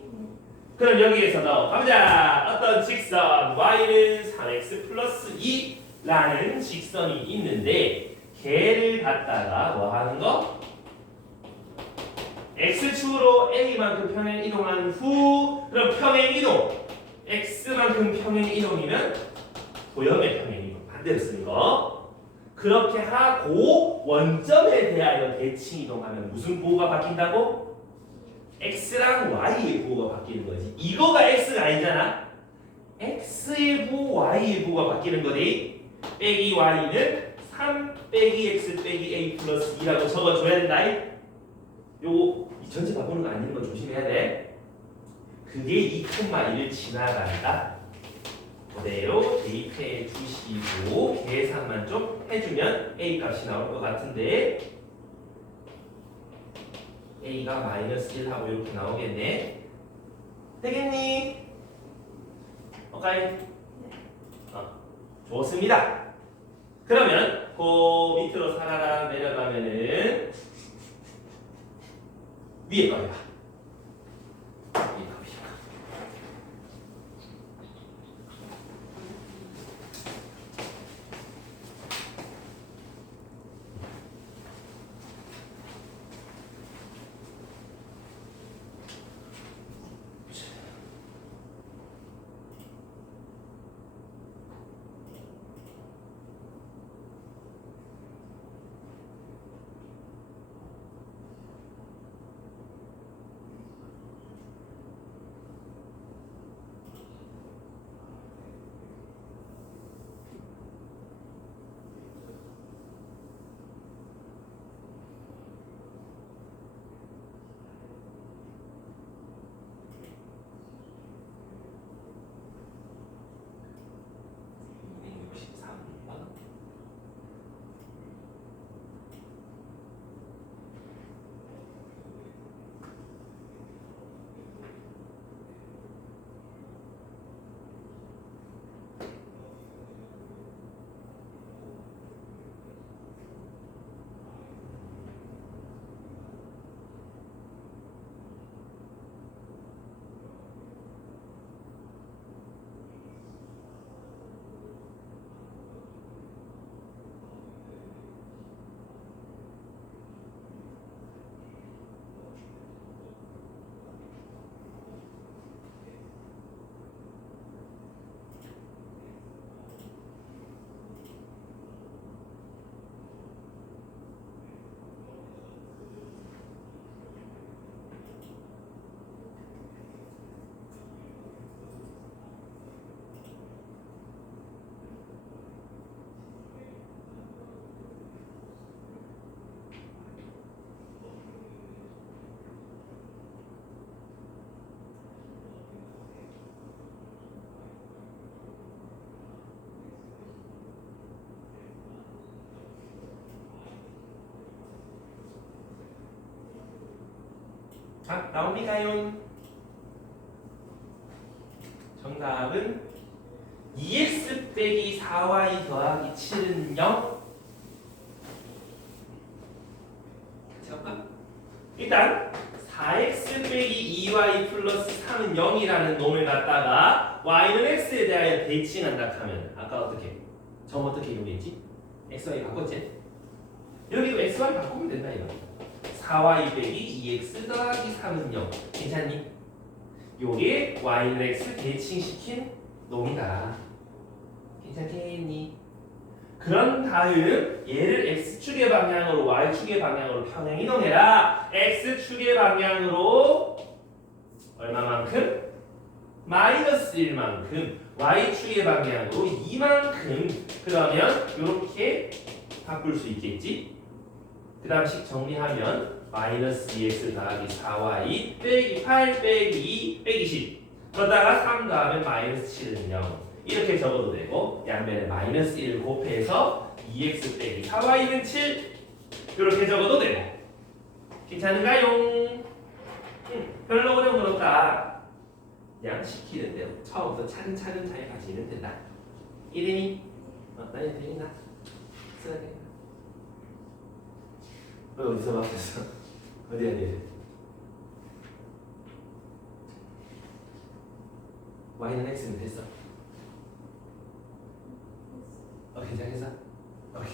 그럼 여기에서도 가보자. 어떤 직선 y는 3x 플러스 2라는 직선이 있는데 걔를 갖다가 뭐 하는 거? x축으로 a만큼 평행 이동한 후 그럼 평행 이동 x만큼 평행 이동이면 도형의 평행 이동 반대로 쓰는 거. 그렇게 하고 원점에 대하여 대칭 이동하면 무슨 부호가 바뀐다고? x랑 y의 부호가 바뀌는 거지. 이거가 x가 아니잖아. x의 부호, y의 부호가 바뀌는 거지. 빼기 y는 3 빼기 x 빼기 a 플러스 2라고 적어줘야 된다. 요거 이 전체 바꾸는 거 아니는 거 조심해야 돼. 그게 2,1을 지나간다. 그대로 대입해 주시고 계산만 좀 해주면 a 값이 나올 것 같은데 a가 마이너스 1 하고 이렇게 나오겠네. 되겠니? 오케이? 좋습니다. 그러면 그 밑으로 사라락 내려가면은 위에 거야. 위에 값이야. 자, 나옵니까요? 정답은 2x 빼기 4y 더하기 7은 0? 잠깐. 일단 4x 빼기 2y 플러스 3은 0이라는 놈을 갖다가 y는 x에 대하여 대칭한다 하면 아까 어떻게? 점 어떻게 이용했지? xy 바꿨지? 여기도 xy 바꾸면 된다 이거. 4y 빼기 2x 더하기 3은 0. 괜찮니? 요게 y는 x 대칭시킨 놈이다. 괜찮겠니? 그런 다음 얘를 x축의 방향으로 y축의 방향으로 평행 이동해라. x축의 방향으로 얼마만큼? 마이너스 1만큼. y축의 방향으로 2만큼. 그러면 이렇게 바꿀 수 있겠지? 그 다음 식 정리하면 마이너스 2x 더하기 4y 빼기 8 빼기 2 빼기 10. 그러다가 3 더하면 마이너스 7은 0. 이렇게 적어도 되고 양변에 마이너스 1을 곱해서 2x 빼기 4y는 7 이렇게 적어도 되고 괜찮은가요? 별로 어려운 건 없다. 그냥 시키는 대로 처음부터 차근차근 잘 가시면 된다. 이름이 나이 되겠나? 써야 되겠나? 어디서 봤었어? 어디 y는 x는 됐어. 괜찮겠어? 오케이.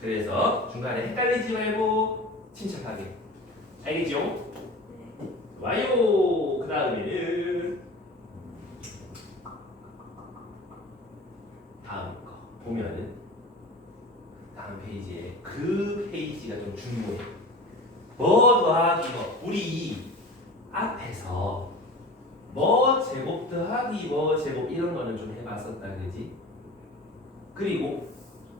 그래서 중간에 헷갈리지 말고 침착하게. 알겠죠? 와요. 그 다음에는 다음 거 보면은 다음 페이지에 그 페이지가 좀 중요해. 뭐 더하기 뭐 우리 이 앞에서 뭐 제곱 더하기 뭐 제곱 이런 거는 좀 해봤었다 그지? 그리고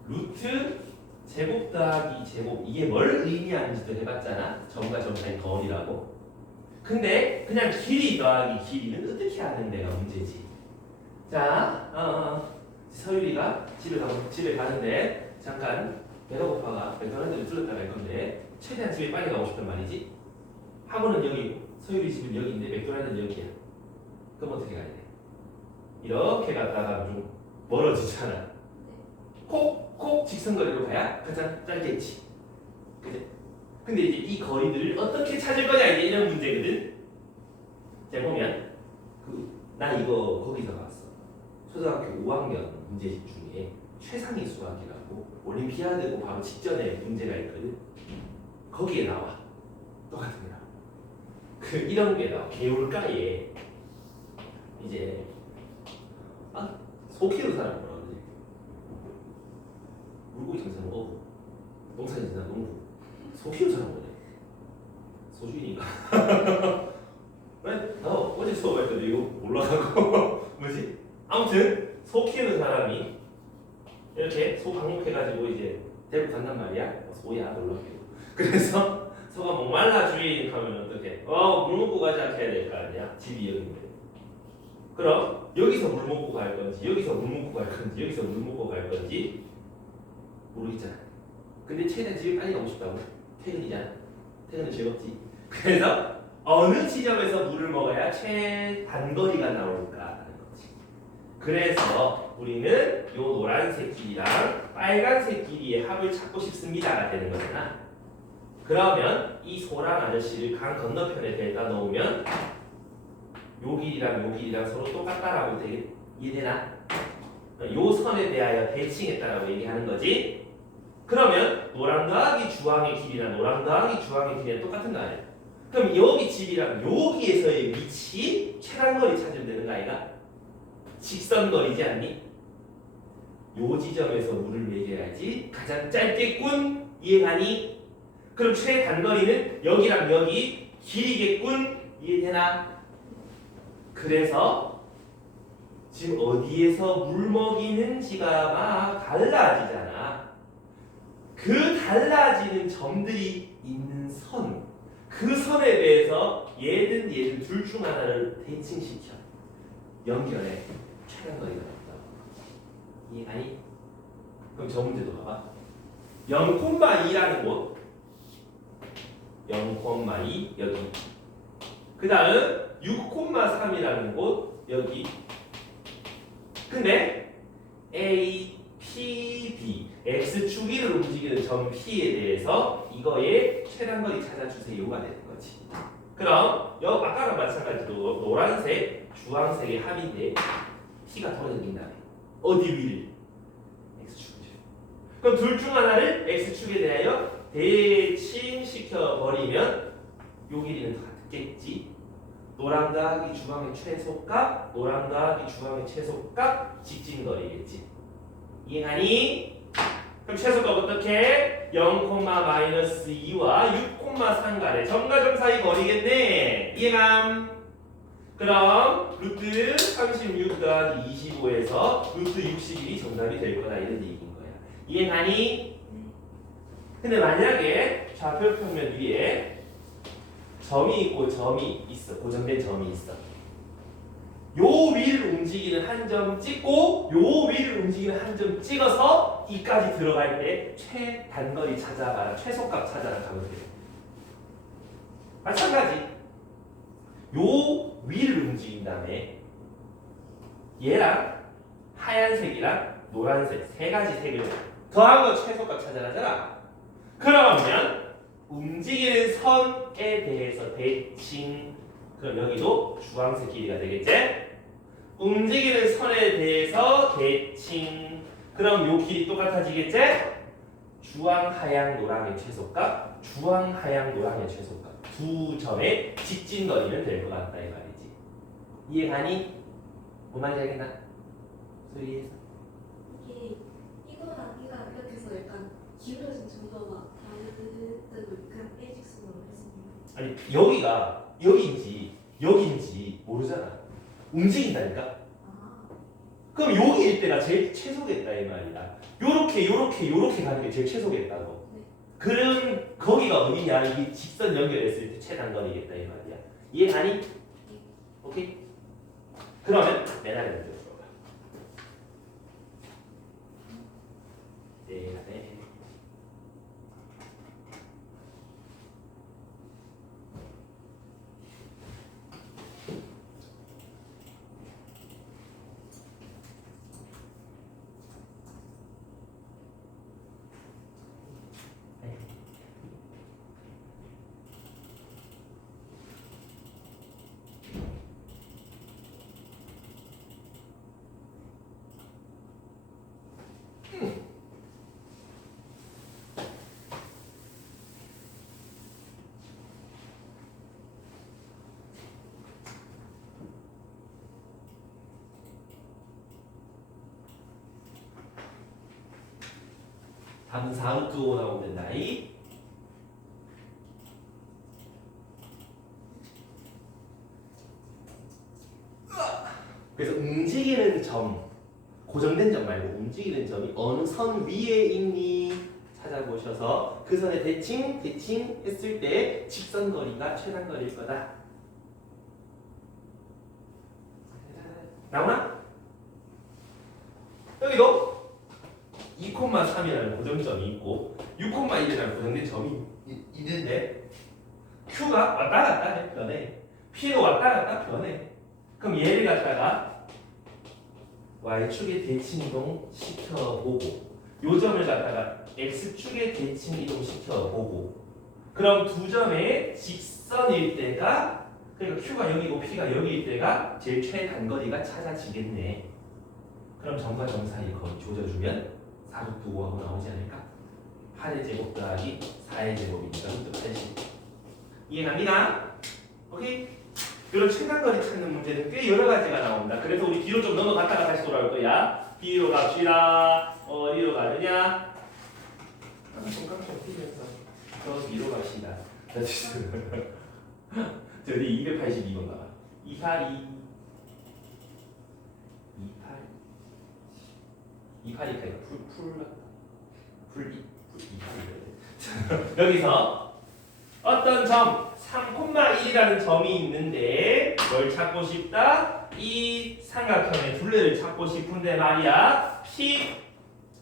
루트 제곱 더하기 제곱 이게 뭘 의미하는지도 해봤잖아. 점과 점 사이 거리라고. 근데 그냥 길이 더하기 길이는 어떻게 하는 데가 문제지. 자, 서율이가 집에 가는데 잠깐 배가 고파가 맥도날드를 들렀다 갈 건데 최대한 집에 빨리 가고 싶단 말이지. 학원은 여기고 서율이 집은 여기인데 맥도날드는 여기야. 그럼 어떻게 가야 돼? 이렇게 갔다가 좀 멀어지잖아. 콕콕 직선거리로 가야 가장 짧겠지. 그래? 근데 이제 이 거리들을 어떻게 찾을 거냐 이제 이런 문제거든. 자 보면 나 이거 거기서 봤어. 초등학교 5학년 문제집 중에 최상위 수학이라고 올림피아드고 바로 직전에 문제가 있거든. 거기에 나와. 똑같은 게 나와. 이런 게 나와. 개울가에 이제 소 키우는 사람 뭐라 그러지? 물고기 장사는 어부, 농사 짓는 농부, 소 키우는 사람 뭐래? 소주인인가? 왜? 나 어제 수업할 때도 이거 올라가고 뭐지? 아무튼 소 키우는 사람이 이렇게 소 방목해가지고 이제 대구 간단 말이야. 소야 놀랍게도. 그래서 소가 목말라 주인 하면 어떻게? 물 먹고 가자 이렇게 해야 될 거 아니야? 집이 여기인데. 그럼 여기서 물 먹고 갈 건지 여기서 물 먹고 갈 건지 여기서 물 먹고 갈 건지 모르겠잖아. 근데 최대한 집에 빨리 가고 싶다고. 퇴근이잖아. 퇴근은 즐겁지. 그래서 어느 지점에서 물을 먹어야 최단거리가 나올까 하는 거지. 그래서 우리는 요 노란색 길이랑 빨간색 길이의 합을 찾고 싶습니다가 되는 거잖아. 그러면 이 소랑 아저씨를 강 건너편에 데려다 놓으면 요 길이랑 요 길이랑 서로 똑같다라고 이해되나? 요 선에 대하여 대칭했다라고 얘기하는 거지. 그러면 노랑 더하기 주황의 길이나 노랑 더하기 주황의 길이랑 똑같은 거 아니야? 그럼 여기 집이랑 여기에서의 위치 최단거리 찾으면 되는 거 아이가? 직선거리지 않니? 요 지점에서 물을 먹여야지 가장 짧겠군. 이해하니? 그럼 최단거리는 여기랑 여기 길이겠군. 이해되나? 그래서 지금 어디에서 물 먹이는지가 막 달라지잖아. 그 달라지는 점들이 있는 선, 그 선에 대해서 얘든 둘 중 하나를 대칭시켜 연결해 최단거리가 나온다. 이해가니? 그럼 저 문제도 봐봐. 0,2라는 곳 0,2 여기. 그 다음 6,3이라는 곳 여기. 근데 A, P, B X축 위를 움직이는 점 P에 대해서 이거의 최단거리 찾아주세요가 되는 거지. 그럼 아까랑 마찬가지로 노란색, 주황색의 합인데 P가 돌아다닌다면 어디 위를? X축이죠. 그럼 둘 중 하나를 X축에 대하여 대칭시켜 버리면 요 길이는 같겠지. 노랑 더하기 주황의 최소값, 노랑 더하기 주황의 최소값 직진거리겠지. 이해하니? 그럼 최소값 어떻게? 0,-2와 6,3가래 점과 점 사이 거리겠네. 이해감? 그럼 루트 36 더하기 25에서 루트 61이 정답이 될 거다 이런 얘기인 거야. 이해가니? 근데 만약에 좌표 평면 위에 점이 있고 점이 있어. 고정된 점이 있어. 요 위를 움직이는 한 점 찍고 요 위를 움직이는 한 점 찍어서 이까지 들어갈 때 최단거리 찾아가라. 최소값 찾아라 하면 돼. 마찬가지. 요 위를 움직인 다음에 얘랑 하얀색이랑 노란색 세 가지 색을 더한 거 최소값 찾아라잖아. 그러면 움직이는 선에 대해서 대칭. 그럼 여기도 주황색 길이가 되겠지? 움직이는 선에 대해서 대칭. 그럼 요 길이 똑같아지겠지? 주황, 하양, 노랑의 최소값, 주황, 하양, 노랑의 최소값. 두 점의 직진거리는 될 것 같다 이 말이지. 이해가니? 뭔 말인지 알겠나? 소리해서. 이게 이거랑 이거랑 이렇게 해서 약간 기울어진 정도가 다르다고 그냥 일직선으로 했습니다. 아니 여기가 여기인지 모르잖아. 움직인다니까. 아, 그럼 여기일 때가 제일 최소겠다 이 말이야. 요렇게 가는 게 제일 최소겠다고. 네. 그럼 거기가 어디냐? 이게 직선 연결했을 때 최단거리겠다 이 말이야. 이해가니? 오케이? 그러면 맨 아래 문제 풀어봐. 네. 답은 4루트 5 나오면 된다. 그래서 움직이는 점, 고정된 점 말고 움직이는 점이 어느 선 위에 있니 찾아보셔서 그 선에 대칭 했을 때 직선거리가 최단거리일 거다. 나오나? 여기도 2,3이라는 고정점이 있고 6,1이라는 고정된 점이 있는데 Q가 왔다 갔다 해 변해. P도 왔다 갔다 변해. 그럼 얘를 갖다가 Y축에 대칭 이동 시켜보고 요 점을 갖다가 X축에 대칭 이동 시켜보고 그럼 두 점의 직선일 때가 그러니까 Q가 여기고 P가 여기일 때가 제일 최단거리가 찾아지겠네. 그럼 점과 점 사이 거리 조져주면 4루트 5하고 나오지 않을까? 8의 제곱 더하기 4의 제곱이니까 루트 80. 이해갑니까? 오케이? 이런 최단거리 찾는 문제는 꽤 여러 가지가 나온다. 그래서 우리 뒤로 좀 넘어갔다가 다시 돌아올 거야. 뒤로 갑시다. 어디로 가느냐? 손가락 좀 펴면서 저 뒤로 갑시다. 저기 282번 가봐. 282 282니까 풀 282 여기서 어떤 점 3,1이라는 점이 있는데 뭘 찾고 싶다? 이 삼각형의 둘레를 찾고 싶은데 말이야.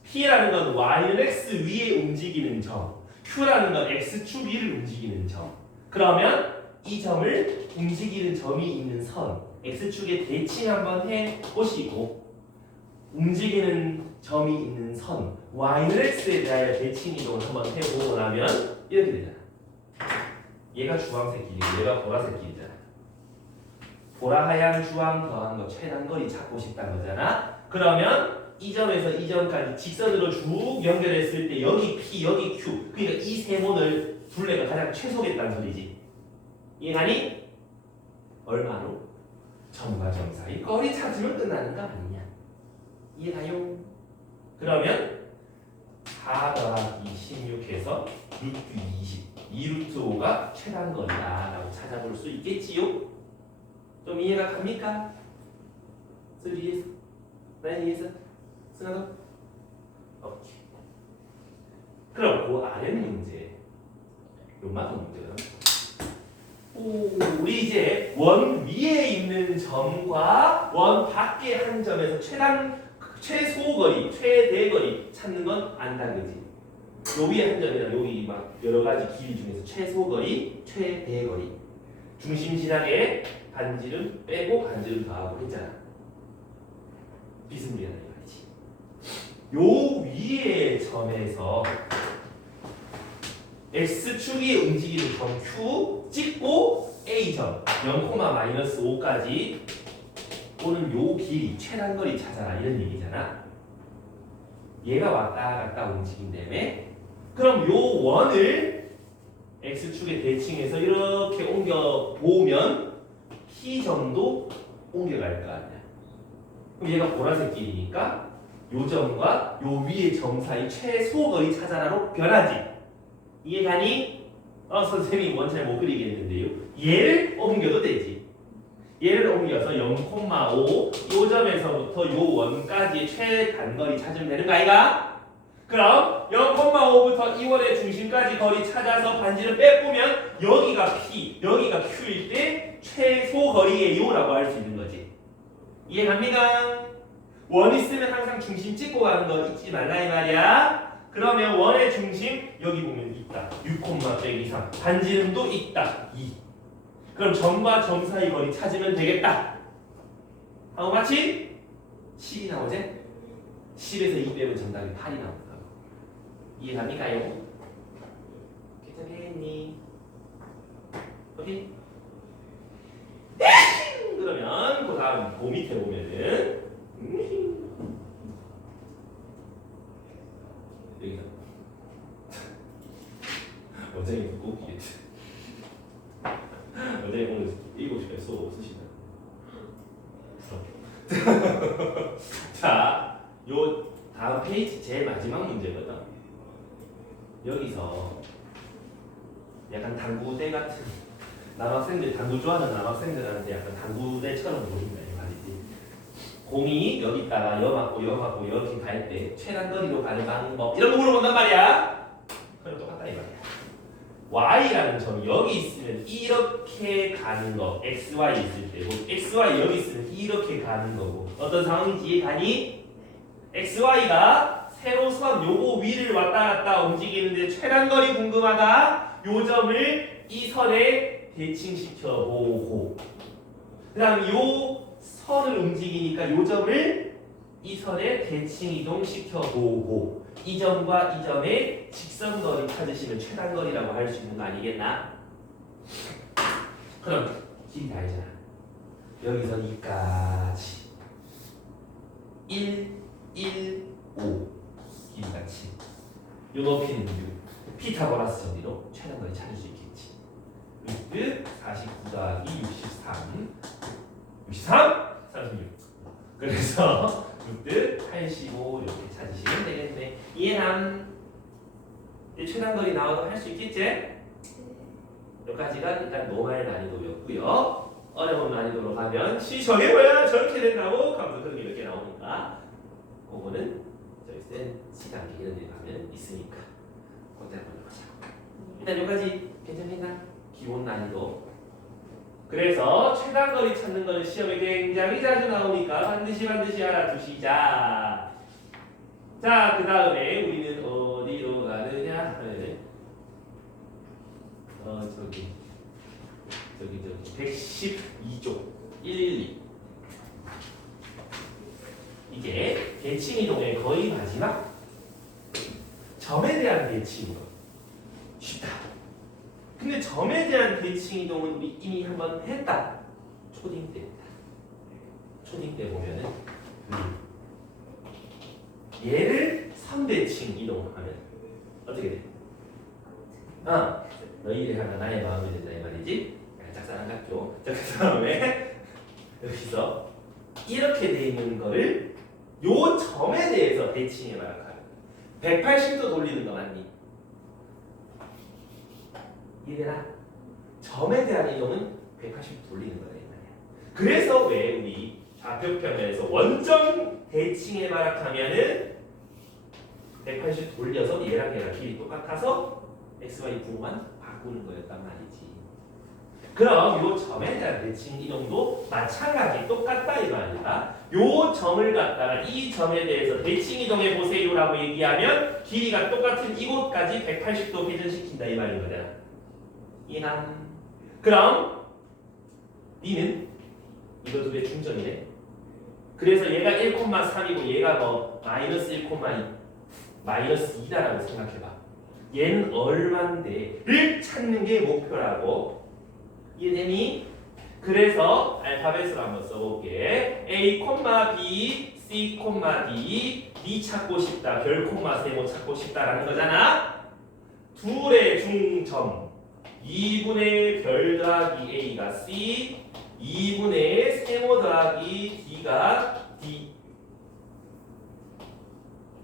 P라는 건 YX 위에 움직이는 점, Q라는 건 X축 위를 움직이는 점. 그러면 이 점을 움직이는 점이 있는 선 X축에 대칭 한번 해 보시고 움직이는 점이 있는 선 y는 x에 대하여 대칭 이동을 한번 해보고 나면 이렇게 되잖아. 얘가 주황색 길이고 얘가 보라색 길이잖아. 보라 하양 주황 더한 거 최단거리 찾고 싶다는 거잖아. 그러면 이 점에서 이 점까지 직선으로 쭉 연결했을 때 여기 P 여기 Q 그러니까 이 세모를 둘레가 가장 최소겠다는 소리지. 이해가니? 얼마로? 점과 점 사이 거리 찾으면 끝나는 거 아니냐. 이해가요? 그러면 4 더하기 16해서 루트 20 2루트 5가 최단거리다 라고 찾아볼 수 있겠지요? 좀 이해가 갑니까? 소리 이해했어? 난 이해했어? 승아도? 오케이. 그럼 그 아래 문제 요만한 문제는 우리 이제 원 위에 있는 점과 원 밖에 한 점에서 최소거리, 최대거리 찾는 건 안다 그지? 요 위에 한 점이랑 여기 막 여러 가지 길이 중에서 최소거리, 최대거리 중심 지나게 반지름 빼고 반지름 더하고 했잖아. 비스무리하다 이거지. 요 위에 점에서 x축이 움직이는 점 Q 찍고 A점 0,-5까지 오는 요 길이 최단거리 찾아라 이런 얘기잖아. 얘가 왔다 갔다 움직인다며. 그럼 요 원을 x축에 대칭해서 이렇게 옮겨 보면 P점도 옮겨갈 거 아니야. 그럼 얘가 보라색 길이니까 요 점과 요 위의 점 사이 최소거리 찾아라로 변하지. 이해가니? 선생님이 뭔 잘 못 그리겠는데요. 얘를 옮겨도 되지. 얘를 옮겨서 0,5 요 점에서부터 요 원까지의 최단거리 찾으면 되는 거 아이가? 그럼 0,5부터 이 원의 중심까지 거리 찾아서 반지를 빼보면 여기가 P, 여기가 Q일 때 최소 거리예요라고 할 수 있는 거지. 이해갑니까? 원 있으면 항상 중심 찍고 가는 거 잊지 말라 이 말이야. 그러면 원의 중심 여기 보면 있다. 6,123 반지름도 있다. 2. 그럼 점과 점 사이 거리 찾으면 되겠다. 하고 마치 10이 나오지? 10에서 2 빼면 정답이 8이 나온다. 이해갑니까요? 괜찮겠니? 오케이? 그러면 그 다음 그 밑에 보면은 여기다 원장님 꼭 이겠지. 원장님 오늘 7시까지 수업 없으시나요? 자, 요 다음 페이지 제일 마지막 문제거든. 여기서 약간 당구대 같은 남학생들 당구 좋아하는 남학생들한테 약간 당구대처럼 보인다 이 말이지. 공이 여기 있다가 여 맞고 이렇게 갈 때 최단거리로 가는 방법 이런 거 물어본단 말이야. 그럼 똑같다 이 말이야. y라는 점이 여기 있으면 이렇게 가는 거 xy 있을 때고 xy 여기 있으면 이렇게 가는 거고 어떤 상황인지 이해가니? xy가 세로선 요거 위를 왔다 갔다 움직이는데 최단거리 궁금하다. 요 점을 이 선에 대칭시켜 보고 그 다음 요 선을 움직이니까 요 점을 이 선에 대칭 이동시켜 보고 이 점과 이 점의 직선거리 찾으시면 최단거리라고 할 수 있는 거 아니겠나? 그럼 길이 다르잖아. 여기서 2까지 1, 1, 5 길이가 7 요 높이는 6 피타고라스 정리로 최단거리 찾을 수 있겠지. 루트 49 더하기 63 36 그래서 루트 85 이렇게 찾으시면 되겠네. 이해함? 최단거리 나와도 할 수 있겠지? 여기까지가 일단 노말 난이도였고요. 어려운 난이도로 가면 저게 뭐야 저렇게 된다고 하면서 그런 게 몇 개 나오니까 그거는 저희 센 시간 이런 데 가면 있으니까 그때 한번 해보자. 일단 여기까지 괜찮겠나? 기본 난이도. 그래서 최단거리 찾는 거는 시험에 굉장히 자주 나오니까 반드시 알아두시자. 자, 그 다음에 우리는 어디로 가느냐? 저기 112쪽 112 이게 대칭 이동의 거의 마지막 점에 대한 대칭 이동. 쉽다. 근데 점에 대한 대칭 이동은 우리 이미 한번 했다. 초딩 때. 초딩 때 보면은 얘를 3대칭 이동하면 어떻게 돼? 너희들이 하나 나의 마음이 된다 이 말이지? 짝사랑 같죠? 자, 그 다음에 여기서 이렇게 돼 있는 거를 요 점에 대해서 대칭해 말하면 180도 돌리는 거 맞니? 이해나? 점에 대한 이동은 180도 돌리는 거다 이 말이야. 그래서 왜 우리 좌표평면에서 원점 대칭해 말하면은 180도 돌려서 얘랑 길이 똑같아서 XY 부호만 바꾸는 거였단 말이지. 그럼 요 점에 대한 대칭 이동도 마찬가지 똑같다 이 말이야. 요 점을 갖다가 이 점에 대해서 대칭 이동해 보세요라고 얘기하면 길이가 똑같은 이곳까지 180도 회전시킨다 이 말인 거잖아. 이해나? 그럼 니는 이거 두 개 중점이네. 그래서 얘가 1,3이고 얘가 뭐 마이너스 1,2 마이너스 2다라고 생각해봐. 얘는 얼만데를 찾는 게 목표라고. 이해되니? 그래서 알파벳으로 한번 써볼게. A, B, C, D, D 찾고 싶다. 별 콤마 세모 찾고 싶다라는 거잖아. 둘의 중점 2분의 별 더하기 A가 C, 2분의 세모 더하기 D가 D.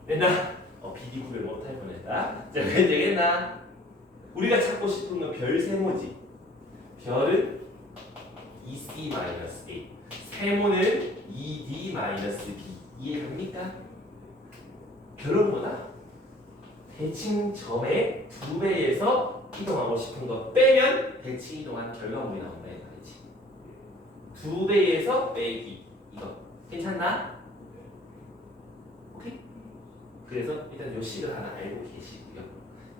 됐나? 비디 구별 못할 뻔했다. 자, 그래 되겠나? 우리가 찾고 싶은 건 별 세모지. 별은 2C-A, 세모는 2D-B. 이해갑니까? 별은 뭐다? 대칭 점의 2배에서 이동하고 싶은 거 빼면 대칭 이동한 결과물이 나온다 이 말이지. 2배에서 빼기 이거 괜찮나? 오케이? 그래서 일단 요 식을 하나 알고 계시고요.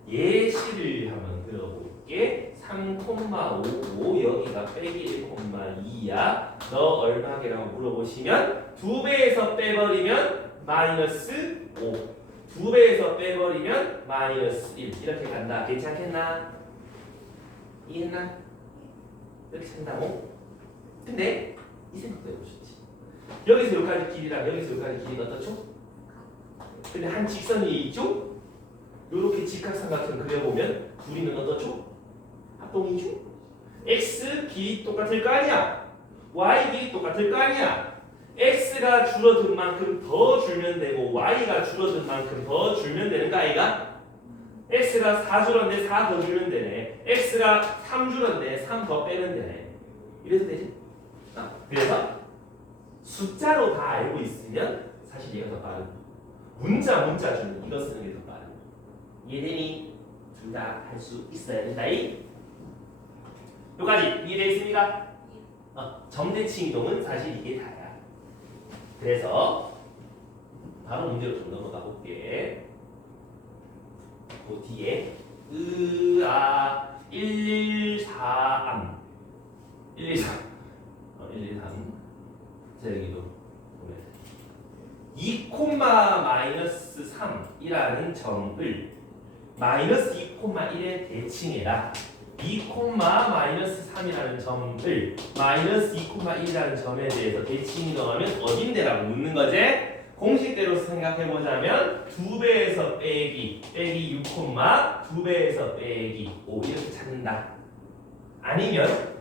예시를 한번 들어볼게. 3,55 여기가 빼기 1,2야. 너 얼마게라고 물어보시면 2배에서 빼버리면 마이너스 5, 2배에서 빼버리면 마이너스 1 이렇게 간다. 괜찮겠나? 이해했나? 이렇게 산다고? 근데 이 생각도 해보셨지? 여기서 여기까지 길이랑 여기서 여기까지 길이가 어떻죠? 근데 한 직선이 있죠? 요렇게 직각삼각형 그려보면 둘이는 어떻죠? 합동이죠? x 길이 똑같을 거 아니야? y 길이 똑같을 거 아니야? x가 줄어든 만큼 더 줄면 되고 y가 줄어든 만큼 더 줄면 되는 거 아이가? x가 4 줄었는데 4 더 줄면 되네. x가 3 줄었는데 3 더 빼면 되네. 이래도 되지? 그래서 숫자로 다 알고 있으면 사실 얘가 더 빠르고 문자 주는 이거 쓰는 게 더 빠르고. 이해되니? 둘 다 할 수 있어야 된다이. 여기까지 이해되어 있습니까? 점대칭 이동은 사실 이게 다야. 그래서 바로 문제로 좀 넘어가 볼게. 그 뒤에 113 자 여기도 보면 2,-3이라는 점을 마이너스 2,1에 대칭해라. 2,-3이라는 점을 마이너스 2,1이라는 점에 대해서 대칭 이동하면 어딘데라고 묻는 거지? 공식대로 생각해보자면 2배에서 빼기 6, 2배에서 빼기 5 이렇게 찾는다. 아니면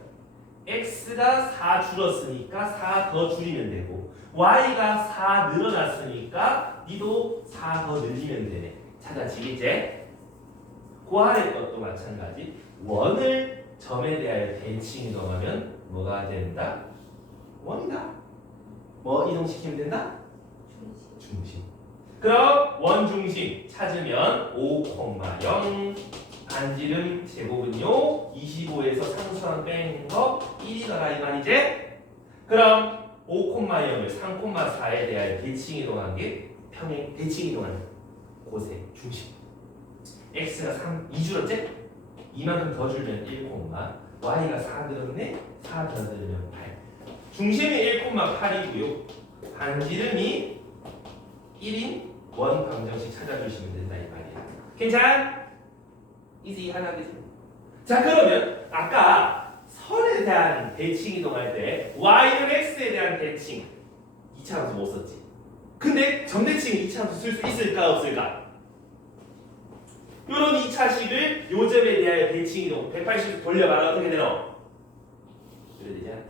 x가 4 줄었으니까 4 더 줄이면 되고 y가 4 늘어났으니까 니도 4 더 늘리면 되네. 찾아지겠지? 그 아래 것도 마찬가지. 원을 점에 대하여 대칭 이동하면 뭐가 된다? 원이다. 뭐 이동시키면 된다? 중심. 그럼 원 중심 찾으면 5,0 반지름 제곱은요 25에서 상수항 빼는 거 1이더라 이 말이지? 그럼 5,0을 3,4에 대하여 대칭 이동한 게 평행 대칭 이동하는 곳의 중심. x가 2 줄었지? 이만큼 더 줄면 1, y가 4 늘었네? 4 더 늘으면 8. 중심이 1,8이고요. 반지름이 1인 원 방정식 찾아주시면 된다 이 말이야. 괜찮아? 이제 하나겠지. 자 그러면 아까 선에 대한 대칭 이동할 때 y는 x에 대한 대칭 2차 함수 못 썼지. 근데 점대칭 2차 함수 쓸 수 있을까 없을까? 요런 2차식을 요점에 대하여 대칭 이동 180도 돌려봐라. 어떻게 되노? 이래 되지 않나?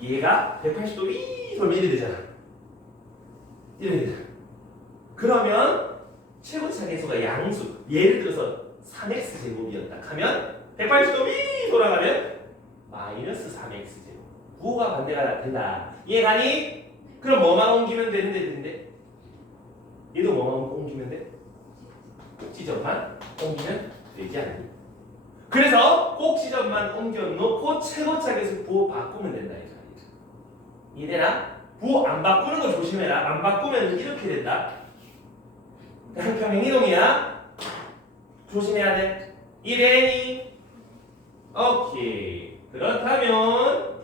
얘가 180도 위 돌면 이래 되잖아. 이래 되잖아. 그러면 최고차 계수가 양수. 예를 들어서 3x 제곱이었다 하면 180도 위 돌아가면 마이너스 3x 제곱. 부호가 반대가 된다. 이해가니? 그럼 뭐만 옮기면 되는데 얘도 뭐만 옮기면 돼? 지점만 옮기면 되지 않니? 그래서 꼭 지점만 옮겨놓고 최고차 계수 부호 바꾸면 된다 이 말이야. 이해되나? 부호 안 바꾸는 거 조심해라. 안 바꾸면 이렇게 된다. 평행 이동이야. 조심해야 돼. 이해되니? 오케이. 그렇다면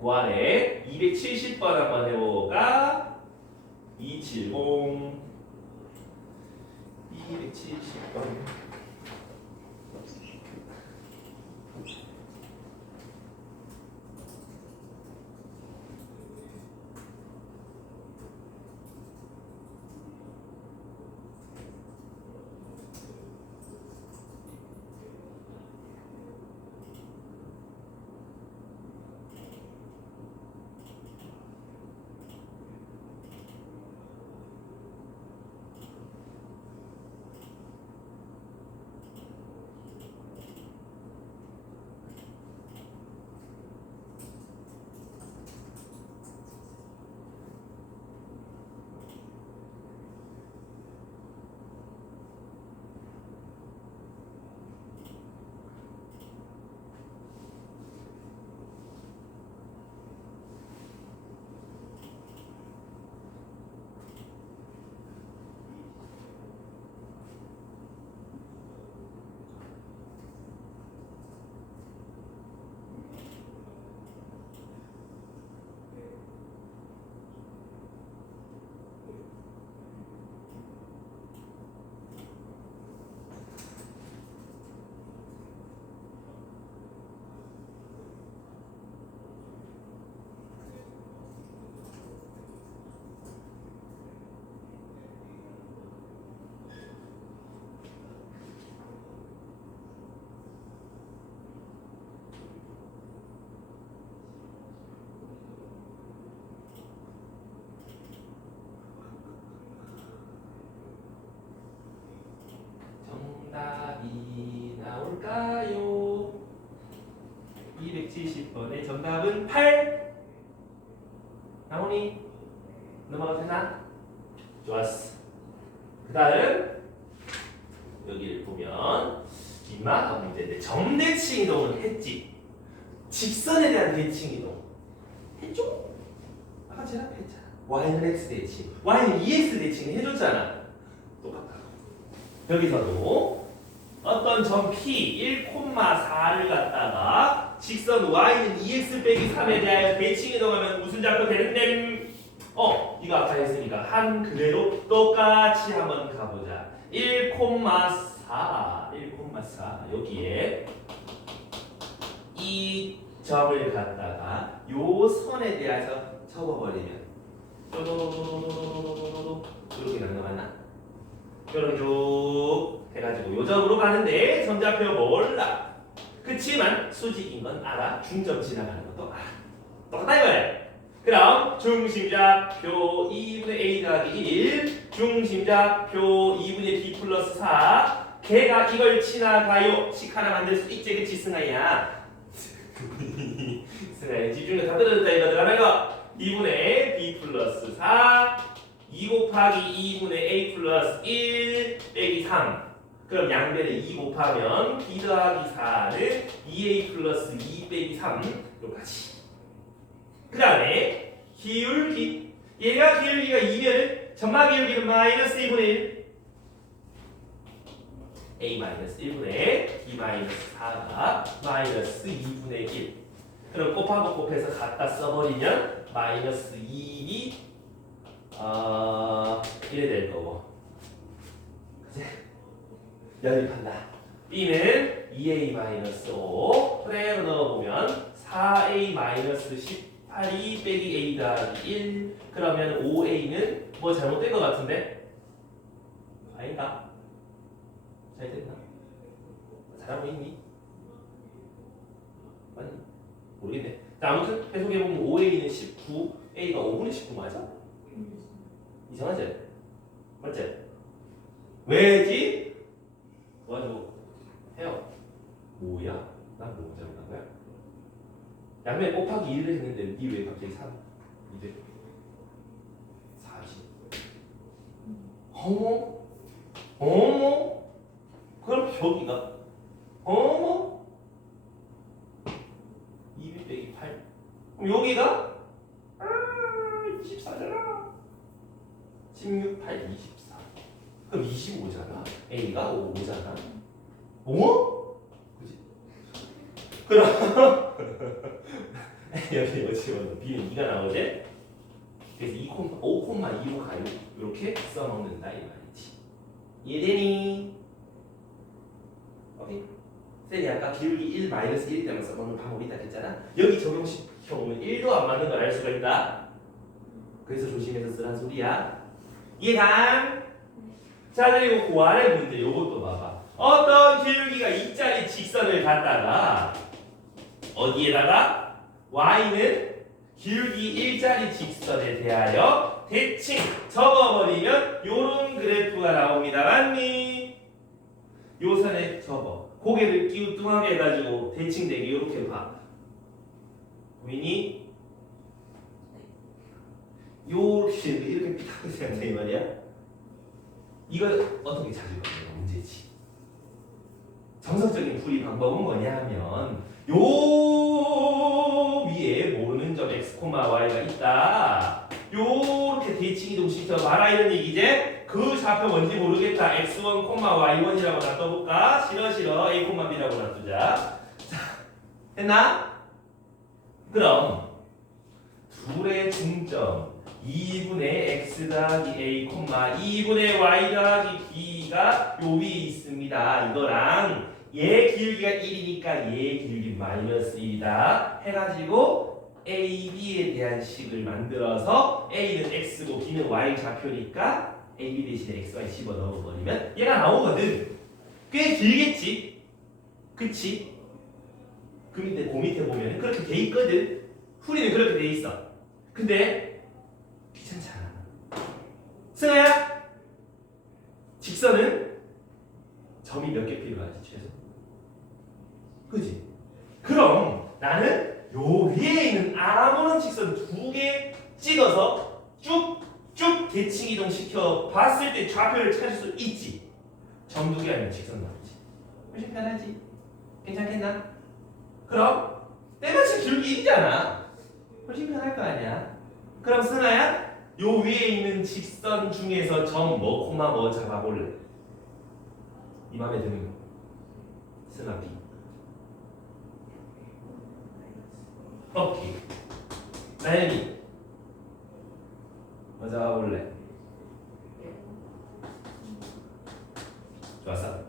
그 안에 270번 한번 해볼까? 270 270번 정답이 나올까요? 270번의 정답은 8. 나오니? 넘어가도 되나? 좋았어. 그 다음 여기를 보면 뒷마가 문제인데 점대칭 이동은 했지. 직선에 대한 대칭 이동 했죠? 아까 제가 했잖아. y는 x 대칭, y는 2x 대칭 해줬잖아. 똑같다. 여기서도 어떤 점 P 1,4를 갖다가 직선 y는 2x 빼기 3에 대하여 대칭 이동하면 무슨 좌표 되는데? 이거 아까 했으니까 한 그대로 똑같이 한번 가보자. 1,4 여기에 이 점을 갖다가 요 선에 대해서 접어버리면 쪼도도도도도도도도 이렇게 가는 거 맞나? 이렇게 쭉 해가지고 요 점으로 가는데 점좌표 몰라. 그치만 수직인 건 알아. 중점 지나가는 것도 알아. 똑같다 이거야. 그럼 중심좌표 2분의 a 더하기 1 중심좌표 2분의 b 플러스 4 걔가 이걸 지나가요. 식 하나 만들 수 있지 그치 승아야. 승아야 집중력 다 떨어졌다 이거 들어가는 거 2분의 b 플러스 4 2 곱하기 2분의 a 플러스 1 빼기 3 그럼 양변에 2 곱하면 b 더하기 4는 2a 플러스 2 빼기 3 요까지. 그 다음에 기울기 얘가 기울기가 2면은 점막 기울기는 마이너스 2분의 1 a 마이너스 1분의 b 마이너스 4가 마이너스 2분의 1 그럼 곱하고 곱해서 갖다 써버리면 마이너스 2이 이래 될 거고. 그치? 연립한다. b는 2a 마이너스 5 그대로 넣어보면 4a 마이너스 18이 빼기 a 더하기 1 그러면 5a는 뭐 잘못된 것 같은데? 아닌가? 잘 됐나? 잘하고 있니? 맞니? 모르겠네. 자, 아무튼 해석해보면 5a는 19 a가 5분의 19 맞아? 이상하지? 맞지? 왜지? 도와줘. 해요. 뭐야? 난 뭐 잘못한 거야? 양면 곱하기 1을 했는데 니 왜 갑자기 3? 2대 40. 어머? 어머? 그럼 여기가 어머? 200 빼기 8. 그럼 여기가 24잖아. 16, 8, 24. 그럼 25잖아. A가 5잖아. 어? 그지? 그럼 여기 집어넣어. B는 2가 나오지? 그래서 5,25 가요. 이렇게 써먹는다 이 말이지. 이해되니? 오케이? 쌤이 아까 기울기 1 마이너스 1 때문에 써먹는 방법이 있다 했잖아. 여기 적용시켜보면 1도 안 맞는 걸 알 수가 있다. 그래서 조심해서 쓰란 소리야. 이해감? 자, 그리고 그 아래 문제 요것도 봐봐. 어떤 기울기가 2짜리 직선을 갖다가 어디에다가 y는 기울기 1짜리 직선에 대하여 대칭 접어버리면 요런 그래프가 나옵니다. 맞니? 요 선에 접어. 고개를 끼우뚱하게 해가지고 대칭되게 이렇게 봐. 보이니? 이렇게 삐딱하게 생각해 이 말이야. 이걸 어떻게 찾을 거냐 문제지. 정석적인 풀이 방법은 뭐냐 하면 요 위에 모르는 점 x, y가 있다. 요렇게 대칭 이동시켜 봐라 이런 얘기지. 그 좌표 뭔지 모르겠다. x1, y1이라고 놔둬볼까? 싫어 a, b라고 놔두자. 자, 됐나? 그럼 둘의 중점 2분의 x 더하기 a, 2분의 y 더하기 b가 요 위에 있습니다. 이거랑 얘 기울기가 1이니까 얘 기울기 마이너스 1이다 해가지고 a, b에 대한 식을 만들어서 a는 x고 b는 y 좌표니까 a, b 대신에 x, y 집어넣어버리면 얘가 나오거든. 꽤 길겠지? 그치? 그 밑에 보면 그렇게 돼 있거든. 풀이는 그렇게 돼 있어. 근데 귀찮잖아. 승아야, 직선은 점이 몇 개 필요하지 최소? 그지? 그럼 나는 요 위에 있는 아무런 직선 2개 찍어서 쭉쭉 대칭 이동 시켜 봤을 때 좌표를 찾을 수 있지. 점 2개 아니면 직선 나오지. 훨씬 편하지? 괜찮겠나? 그럼 때마침 기울기 1이잖아. 훨씬 편할 거 아니야. 그럼 승아야, 요 위에 있는 직선 중에서 점 뭐, 코마 뭐 잡아볼래? 이 맘에 드는 거. 승아 B. 오케이. 나연이 뭐 잡아볼래? 좋았어.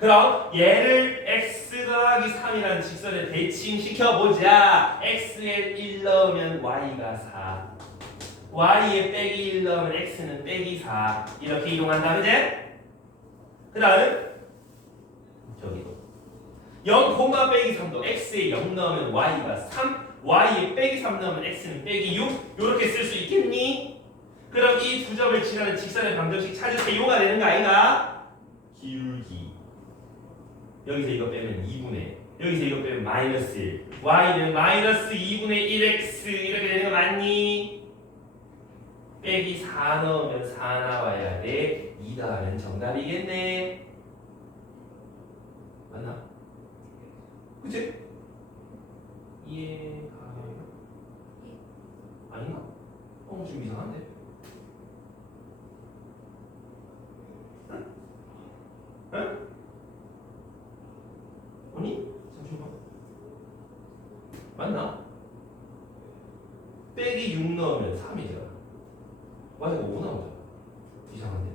그럼 얘를 x 더하기 3이라는 직선에 대칭시켜보자. x에 1 넣으면 y가 4, y에 빼기 1 넣으면 x는 빼기 4 이렇게 이동한다. 그제? 그 다음 저기도 0, 빼기 3도 x에 0 넣으면 y가 3, y에 빼기 3 넣으면 x는 빼기 6 요렇게 쓸 수 있겠니? 그럼 이 두 점을 지나는 직선의 방정식 찾을 때 요가 되는 거 아이가? 기울기. 여기서 이거 빼면 2분의, 여기서 이거 빼면 마이너스 1, y는 마이너스 2분의 1x 이렇게 되는 거 맞니? 빼기 4 넣으면 4 나와야 돼. 2 더하면 정답이겠네. 맞나? 그치? 이해가요? 아닌가? 좀 이상한데? 응? 응? 아니? 잠시만. 맞나? 빼기 6 넣으면 3이잖아. y가 5 나오잖아. 이상한데?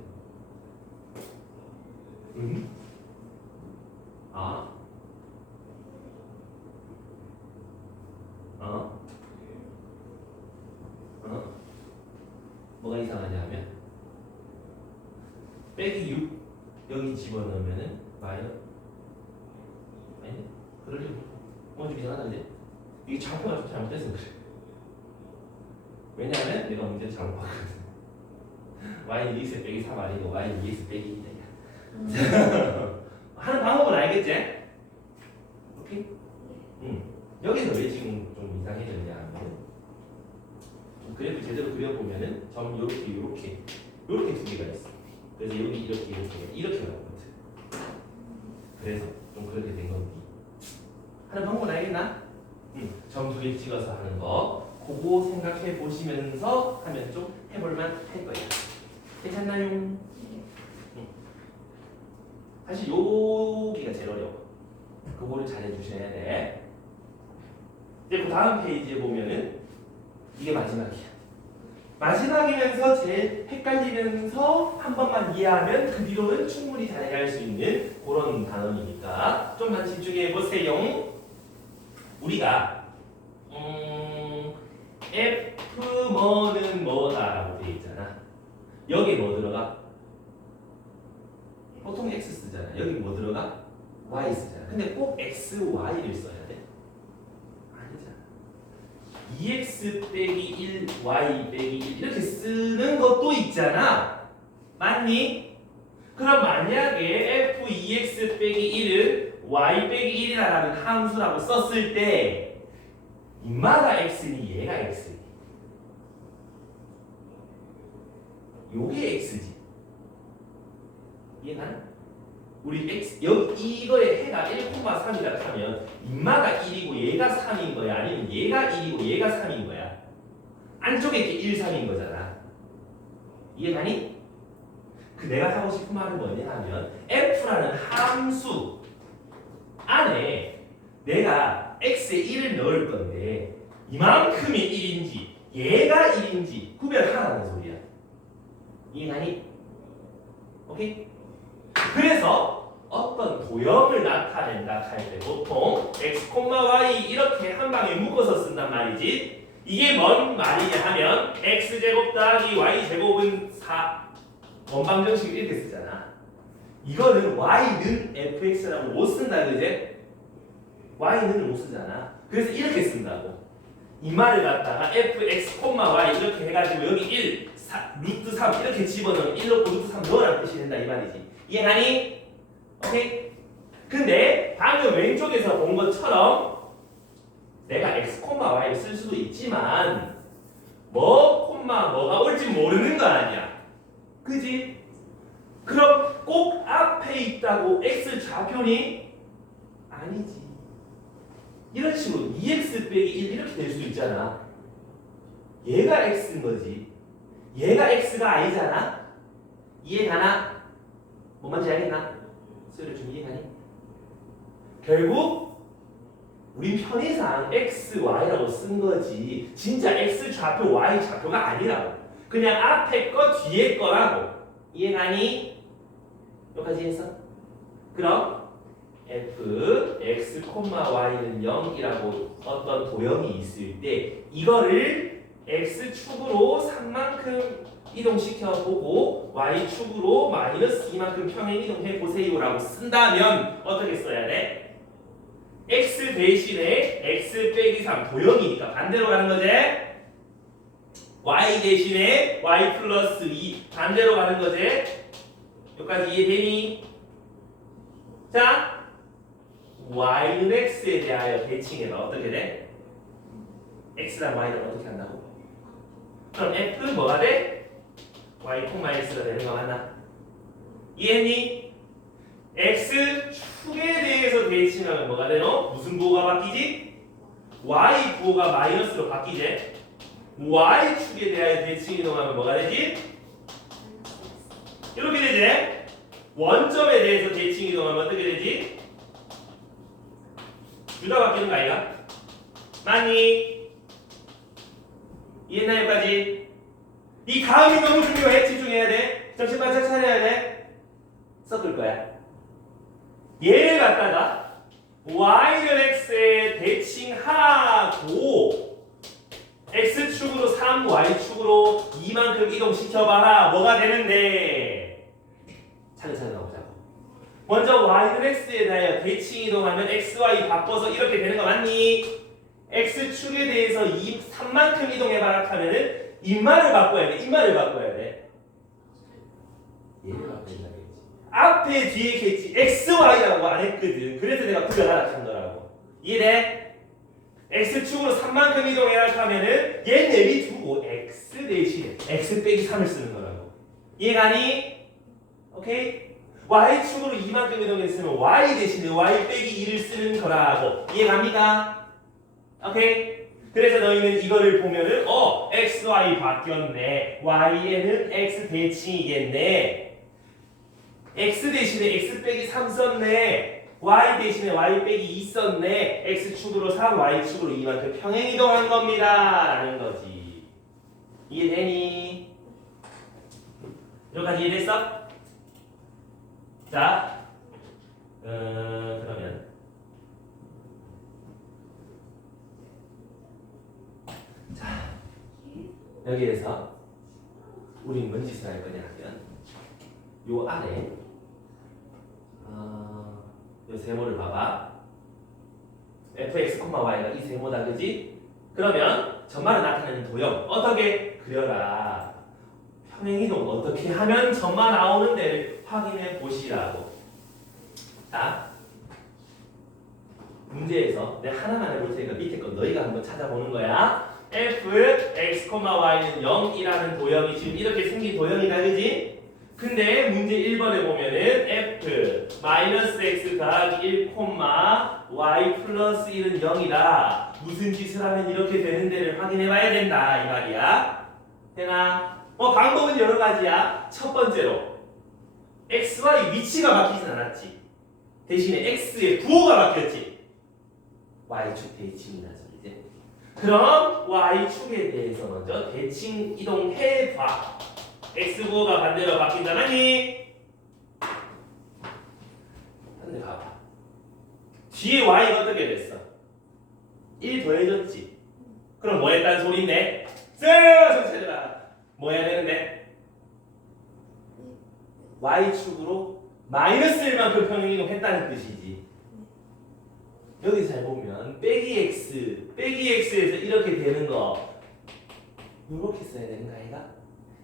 응? 아? 뭐가 이상하냐 하면 빼기 6 여기 집어넣으면은 마이너스 아니 그럴 리 좀 이상하던데 이게 좌표가 잘못돼서 그래. 왜냐하면 내가 문제 잘못 봤거든. y는 2x 빼기 3 아니고 y는 2x 빼기 2야. 하는 방법은 알겠지? 오케이? 여기서 왜 지금 좀 이상해졌냐 하면 그래프 제대로 그려보면은 점 요렇게 두 개가 있어. 그래서 여기 이렇게 나오거든. 그래서 좀 그렇게 된 건데 하는 방법은 알겠나? 점 두 개 찍어서 하는 거 그거 생각해 보시면서 하면 좀 해볼만 할 거예요. 괜찮나요? 사실 여기가 제일 어려워. 그거를 잘해 주셔야 돼. 이제 그 다음 페이지에 보면은 이게 마지막이야. 마지막이면서 제일 헷갈리면서 한 번만 이해하면 그 뒤로는 충분히 잘 해갈 수 있는 그런 단원이니까 좀만 집중해 보세요. 우리가 F 뭐는 뭐다라고 돼 있잖아. 여기 뭐 들어가? 보통 X 쓰잖아. 여기 뭐 들어가? Y 쓰잖아. 근데 꼭 X, Y를 써야 돼? 아니잖아. 2x 빼기 1, y 빼기 1 이렇게 쓰는 것도 있잖아. 맞니? 그럼 만약에 f 2x 빼기 1은 y 빼기 1이라는 함수라고 썼을 때 인마가 x니 얘가 x니? 요게 x지. 이해가나? 우리 x 여기 이거의 해가 1,3이라 하면 인마가 1이고 얘가 3인 거야? 아니면 얘가 1이고 얘가 3인 거야? 안쪽에 게 1, 3인 거잖아. 이해가니? 그 내가 하고 싶은 말은 뭐냐 하면 f라는 함수 안에 내가 x에 1을 넣을 건데 이만큼이 1인지 얘가 1인지 구별하라는 소리야. 이해가니? 오케이? 그래서 어떤 도형을 나타낸다 할 때 보통 x, y 이렇게 한 방에 묶어서 쓴단 말이지. 이게 뭔 말이냐 하면 x제곱 더하기 y제곱은 4 원방정식 이렇게 쓰잖아. 이거는 y는 fx라고 못 쓴다 그제? y는 못 쓰잖아. 그래서 이렇게 쓴다고. 이 말을 갖다가 fx, y 이렇게 해가지고 여기 1, 루트 3 이렇게 집어넣으면 1 넣고 루트 3 넣으라는 뜻이 된다 이 말이지. 이해하니? 오케이? 근데 방금 왼쪽에서 본 것처럼 내가 x, y를 쓸 수도 있지만 뭐가 올지 모르는 거 아니야. 그지? 그럼 꼭 앞에 있다고 x 좌표니? 아니지. 이런 식으로 2x 빼기 1 이렇게 될 수 있잖아. 얘가 x인 거지. 얘가 x가 아니잖아. 이해가나? 뭔 말인지 알겠나? 소리를 좀 이해가니? 결국 우리 편의상 x, y라고 쓴 거지 진짜 x 좌표, y 좌표가 아니라고. 그냥 앞에 거, 뒤에 거라고. 이해가니? 여기까지 했어? 그럼 f, x, y는 0이라고 어떤 도형이 있을 때 이거를 x축으로 3만큼 이동시켜 보고 y축으로 마이너스 2만큼 평행 이동해 보세요라고 쓴다면 어떻게 써야 돼? x 대신에 x 빼기 3 도형이니까 반대로 가는 거지. y 대신에 y 플러스 2 반대로 가는 거지. 여기까지 이해되니? 자, y는 x에 대하여 대칭해봐. 어떻게 돼? x랑 y는 어떻게 한다고? 그럼 f 뭐가 돼? y 콩-x가 되는 거 맞나? 이해했니? x축에 대해서 대칭하면 뭐가 되노? 무슨 부호가 바뀌지? y 부호가 마이너스로 바뀌지? y축에 대하여 대칭 이동하면 뭐가 되지? 이렇게 되지? 원점에 대해서 대칭 이동하면 어떻게 되지? 유가 바뀌는 거 아이가? 맞니? 이해했나 여기까지? 이 다음이 너무 중요해. 집중해야 돼. 정신 바짝 차려야 돼. 섞을 거야. 얘를 갖다가 y를 x에 대칭하고 x축으로 3, y축으로 2만큼 이동시켜봐라. 뭐가 되는데? 차근차근 나오자고. 먼저 y를 x에 대하여 대칭 이동하면 x, y 바꿔서 이렇게 되는 거 맞니? x축에 대해서 3만큼 이동해봐라 하면은 인마를 바꿔야 돼. 인마를 바꿔야 돼. 얘를 바꿔야 된다. 앞에 뒤에 겠지 xy라고 안 했거든. 그래서 내가 불려달라 한 거라고. 이해돼? x축으로 3만큼 이동해라 하면은 얘 내비두고 x 대신에 x 빼기 3을 쓰는 거라고. 이해가니? 오케이? y축으로 2만큼 이동했으면 y 대신에 y 빼기 2를 쓰는 거라고. 이해갑니까? 오케이? 그래서 너희는 이거를 보면은 x, y 바뀌었네. y에는 x 대칭이겠네. x 대신에 x 빼기 3 썼네. y 대신에 y 빼기 2 썼네. x축으로 3, y축으로 2만큼 평행 이동한 겁니다. 라는 거지. 이해되니? 여기까지 이해됐어? 자, 그러면 자, 여기에서 우린 뭔 짓을 할 거냐 하면 요 안에 요 세모를 봐봐. fx, y가 이 세모다, 그지? 그러면 전말에 나타내는 도형 어떻게 그려라. 평행이동 어떻게 하면 전말 나오는 데를 확인해 보시라고. 자, 문제에서 내가 하나만 해볼 테니까 밑에 거 너희가 한번 찾아보는 거야. f, x, y는 0이라는 도형이 지금 이렇게 생긴 도형이다, 그지? 근데 문제 1번에 보면은 f 마이너스 x 더하기 1, y 플러스 1은 0이다. 무슨 짓을 하면 이렇게 되는 데를 확인해 봐야 된다 이 말이야. 되나? 방법은 여러 가지야. 첫 번째로 x, y 위치가 바뀌진 않았지. 대신에 x의 부호가 바뀌었지. y축 대칭이나 소리지. 그럼 y축에 대해서 먼저 대칭 이동해 봐. x 부호가 반대로 바뀐다니? 근데 봐봐. 뒤에 y가 어떻게 됐어? 1 더해졌지? 그럼 뭐 했다는 소리인데? 손 찾아라. 뭐 해야 되는데? y축으로 마이너스 1만큼 평행이동했다는 뜻이지. 여기 잘 보면 빼기 x에서 이렇게 되는 거 이렇게 써야 되는 거 아이가?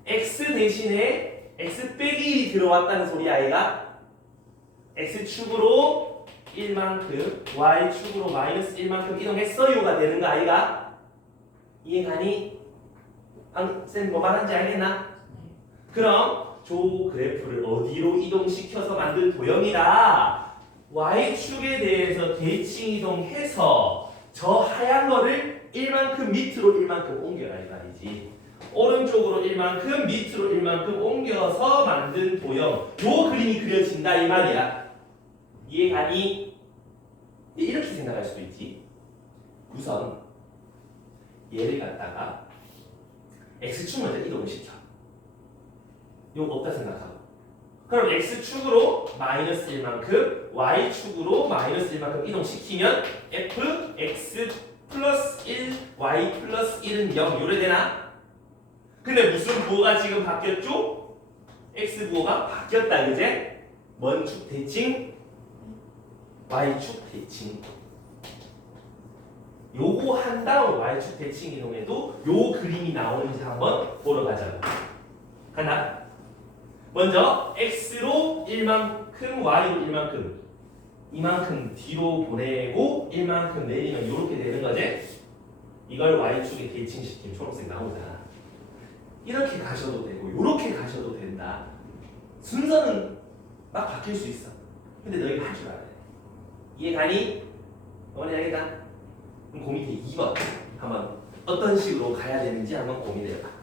x 대신에 x 빼기 1이 들어왔다는 소리 아이가? x축으로 1만큼 y축으로 마이너스 1만큼 이동했어요가 되는 거 아이가? 이해가니? 쌤 뭐 말하는지 알겠나? 그럼 조 그래프를 어디로 이동시켜서 만든 도형이다. y축에 대해서 대칭 이동해서 저 하얀 거를 1만큼 밑으로 1만큼 옮겨라 이 말이지. 오른쪽으로 1만큼 밑으로 1만큼 옮겨서 만든 도형. 요 그림이 그려진다 이 말이야. 이해가니? 이렇게 생각할 수도 있지. 우선 얘를 갖다가 x축 먼저 이동을 시켜. 요거 없다 생각하고. 그럼 x축으로 마이너스 1만큼 y축으로 마이너스 1만큼 이동시키면 f, x 플러스 1, y 플러스 1은 0 요래 되나? 근데 무슨 부호가 지금 바뀌었죠? x 부호가 바뀌었다 그제? 뭔축 대칭? y축 대칭. 요거 한 다음 y축 대칭 이동해도 요 그림이 나오는지 한번 보러 가자고. 간다. 먼저 x로 1만큼 y로 1만큼 이만큼 뒤로 보내고 1만큼 내리면 이렇게 되는 거지. 이걸 y축에 대칭시키면 초록색 나오잖아. 이렇게 가셔도 되고 이렇게 가셔도 된다. 순서는 막 바뀔 수 있어. 근데 너희가 할 줄 알아야 돼. 이해가니? 어머니 알겠다? 그럼 그 밑에 2번 한번 어떤 식으로 가야 되는지 한번 고민해봐.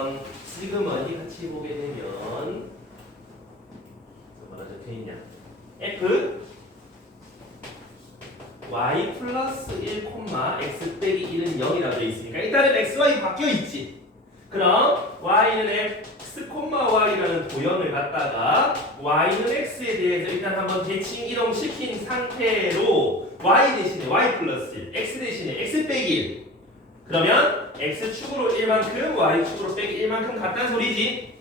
한번 슬그머니 같이 보게 되면 뭐라 적혀있냐? f y 플러스 1, x 빼기 1은 0이라고 되어 있으니까 일단은 x, y 바뀌어 있지. 그럼 y는 x, y라는 도형을 갖다가 y는 x에 대해서 일단 한번 대칭 이동시킨 상태로 y 대신에 y 플러스 1, x 대신에 x 빼기 1. 그러면 x축으로 1만큼 y축으로 빼기 1만큼 같다는 소리지.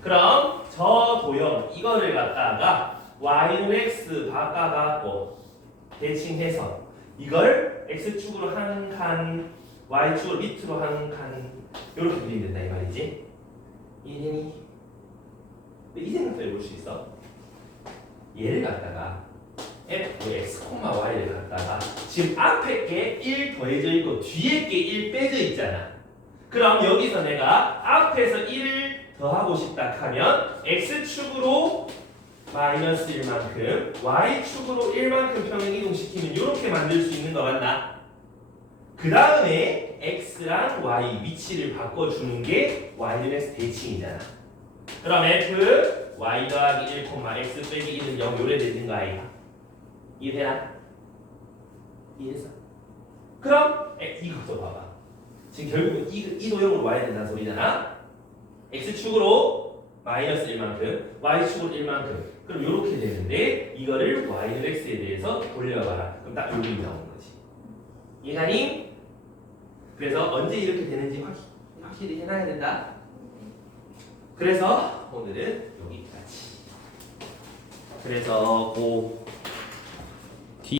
그럼 저 도형 이거를 갖다가 y는 x 바꿔갖고 대칭해서 이걸 x축으로 한 칸, y축으로 밑으로 한 칸 이렇게 그리면 된다 이 말이지. 이해니? 이 생각도 해볼 수 있어. 얘를 갖다가 fx, y를 갖다가 지금 앞에 게 1 더해져 있고 뒤에 게 1 빼져 있잖아. 그럼 여기서 내가 앞에서 1을 더하고 싶다 하면 x축으로 마이너스 1만큼 y축으로 1만큼 평행 이동시키면 이렇게 만들 수 있는 거 맞나? 그 다음에 x랑 y 위치를 바꿔주는 게 y는 x 대칭이잖아. 그럼 f y 더하기 1, x 빼기 1은 0 요래 되는 거 아이가? 이해되나? 이해했어? 그럼 이것도 봐봐. 지금 결국은 이 도형으로 와야 된다는 소리잖아. x축으로 마이너스 1만큼 y축으로 1만큼 그럼 이렇게 되는데 이거를 y는 x에 대해서 돌려봐라. 그럼 딱 여기 나오는 거지. 이해가니? 그래서 언제 이렇게 되는지 확실히 해놔야 된다. 그래서 오늘은 여기까지. 그래서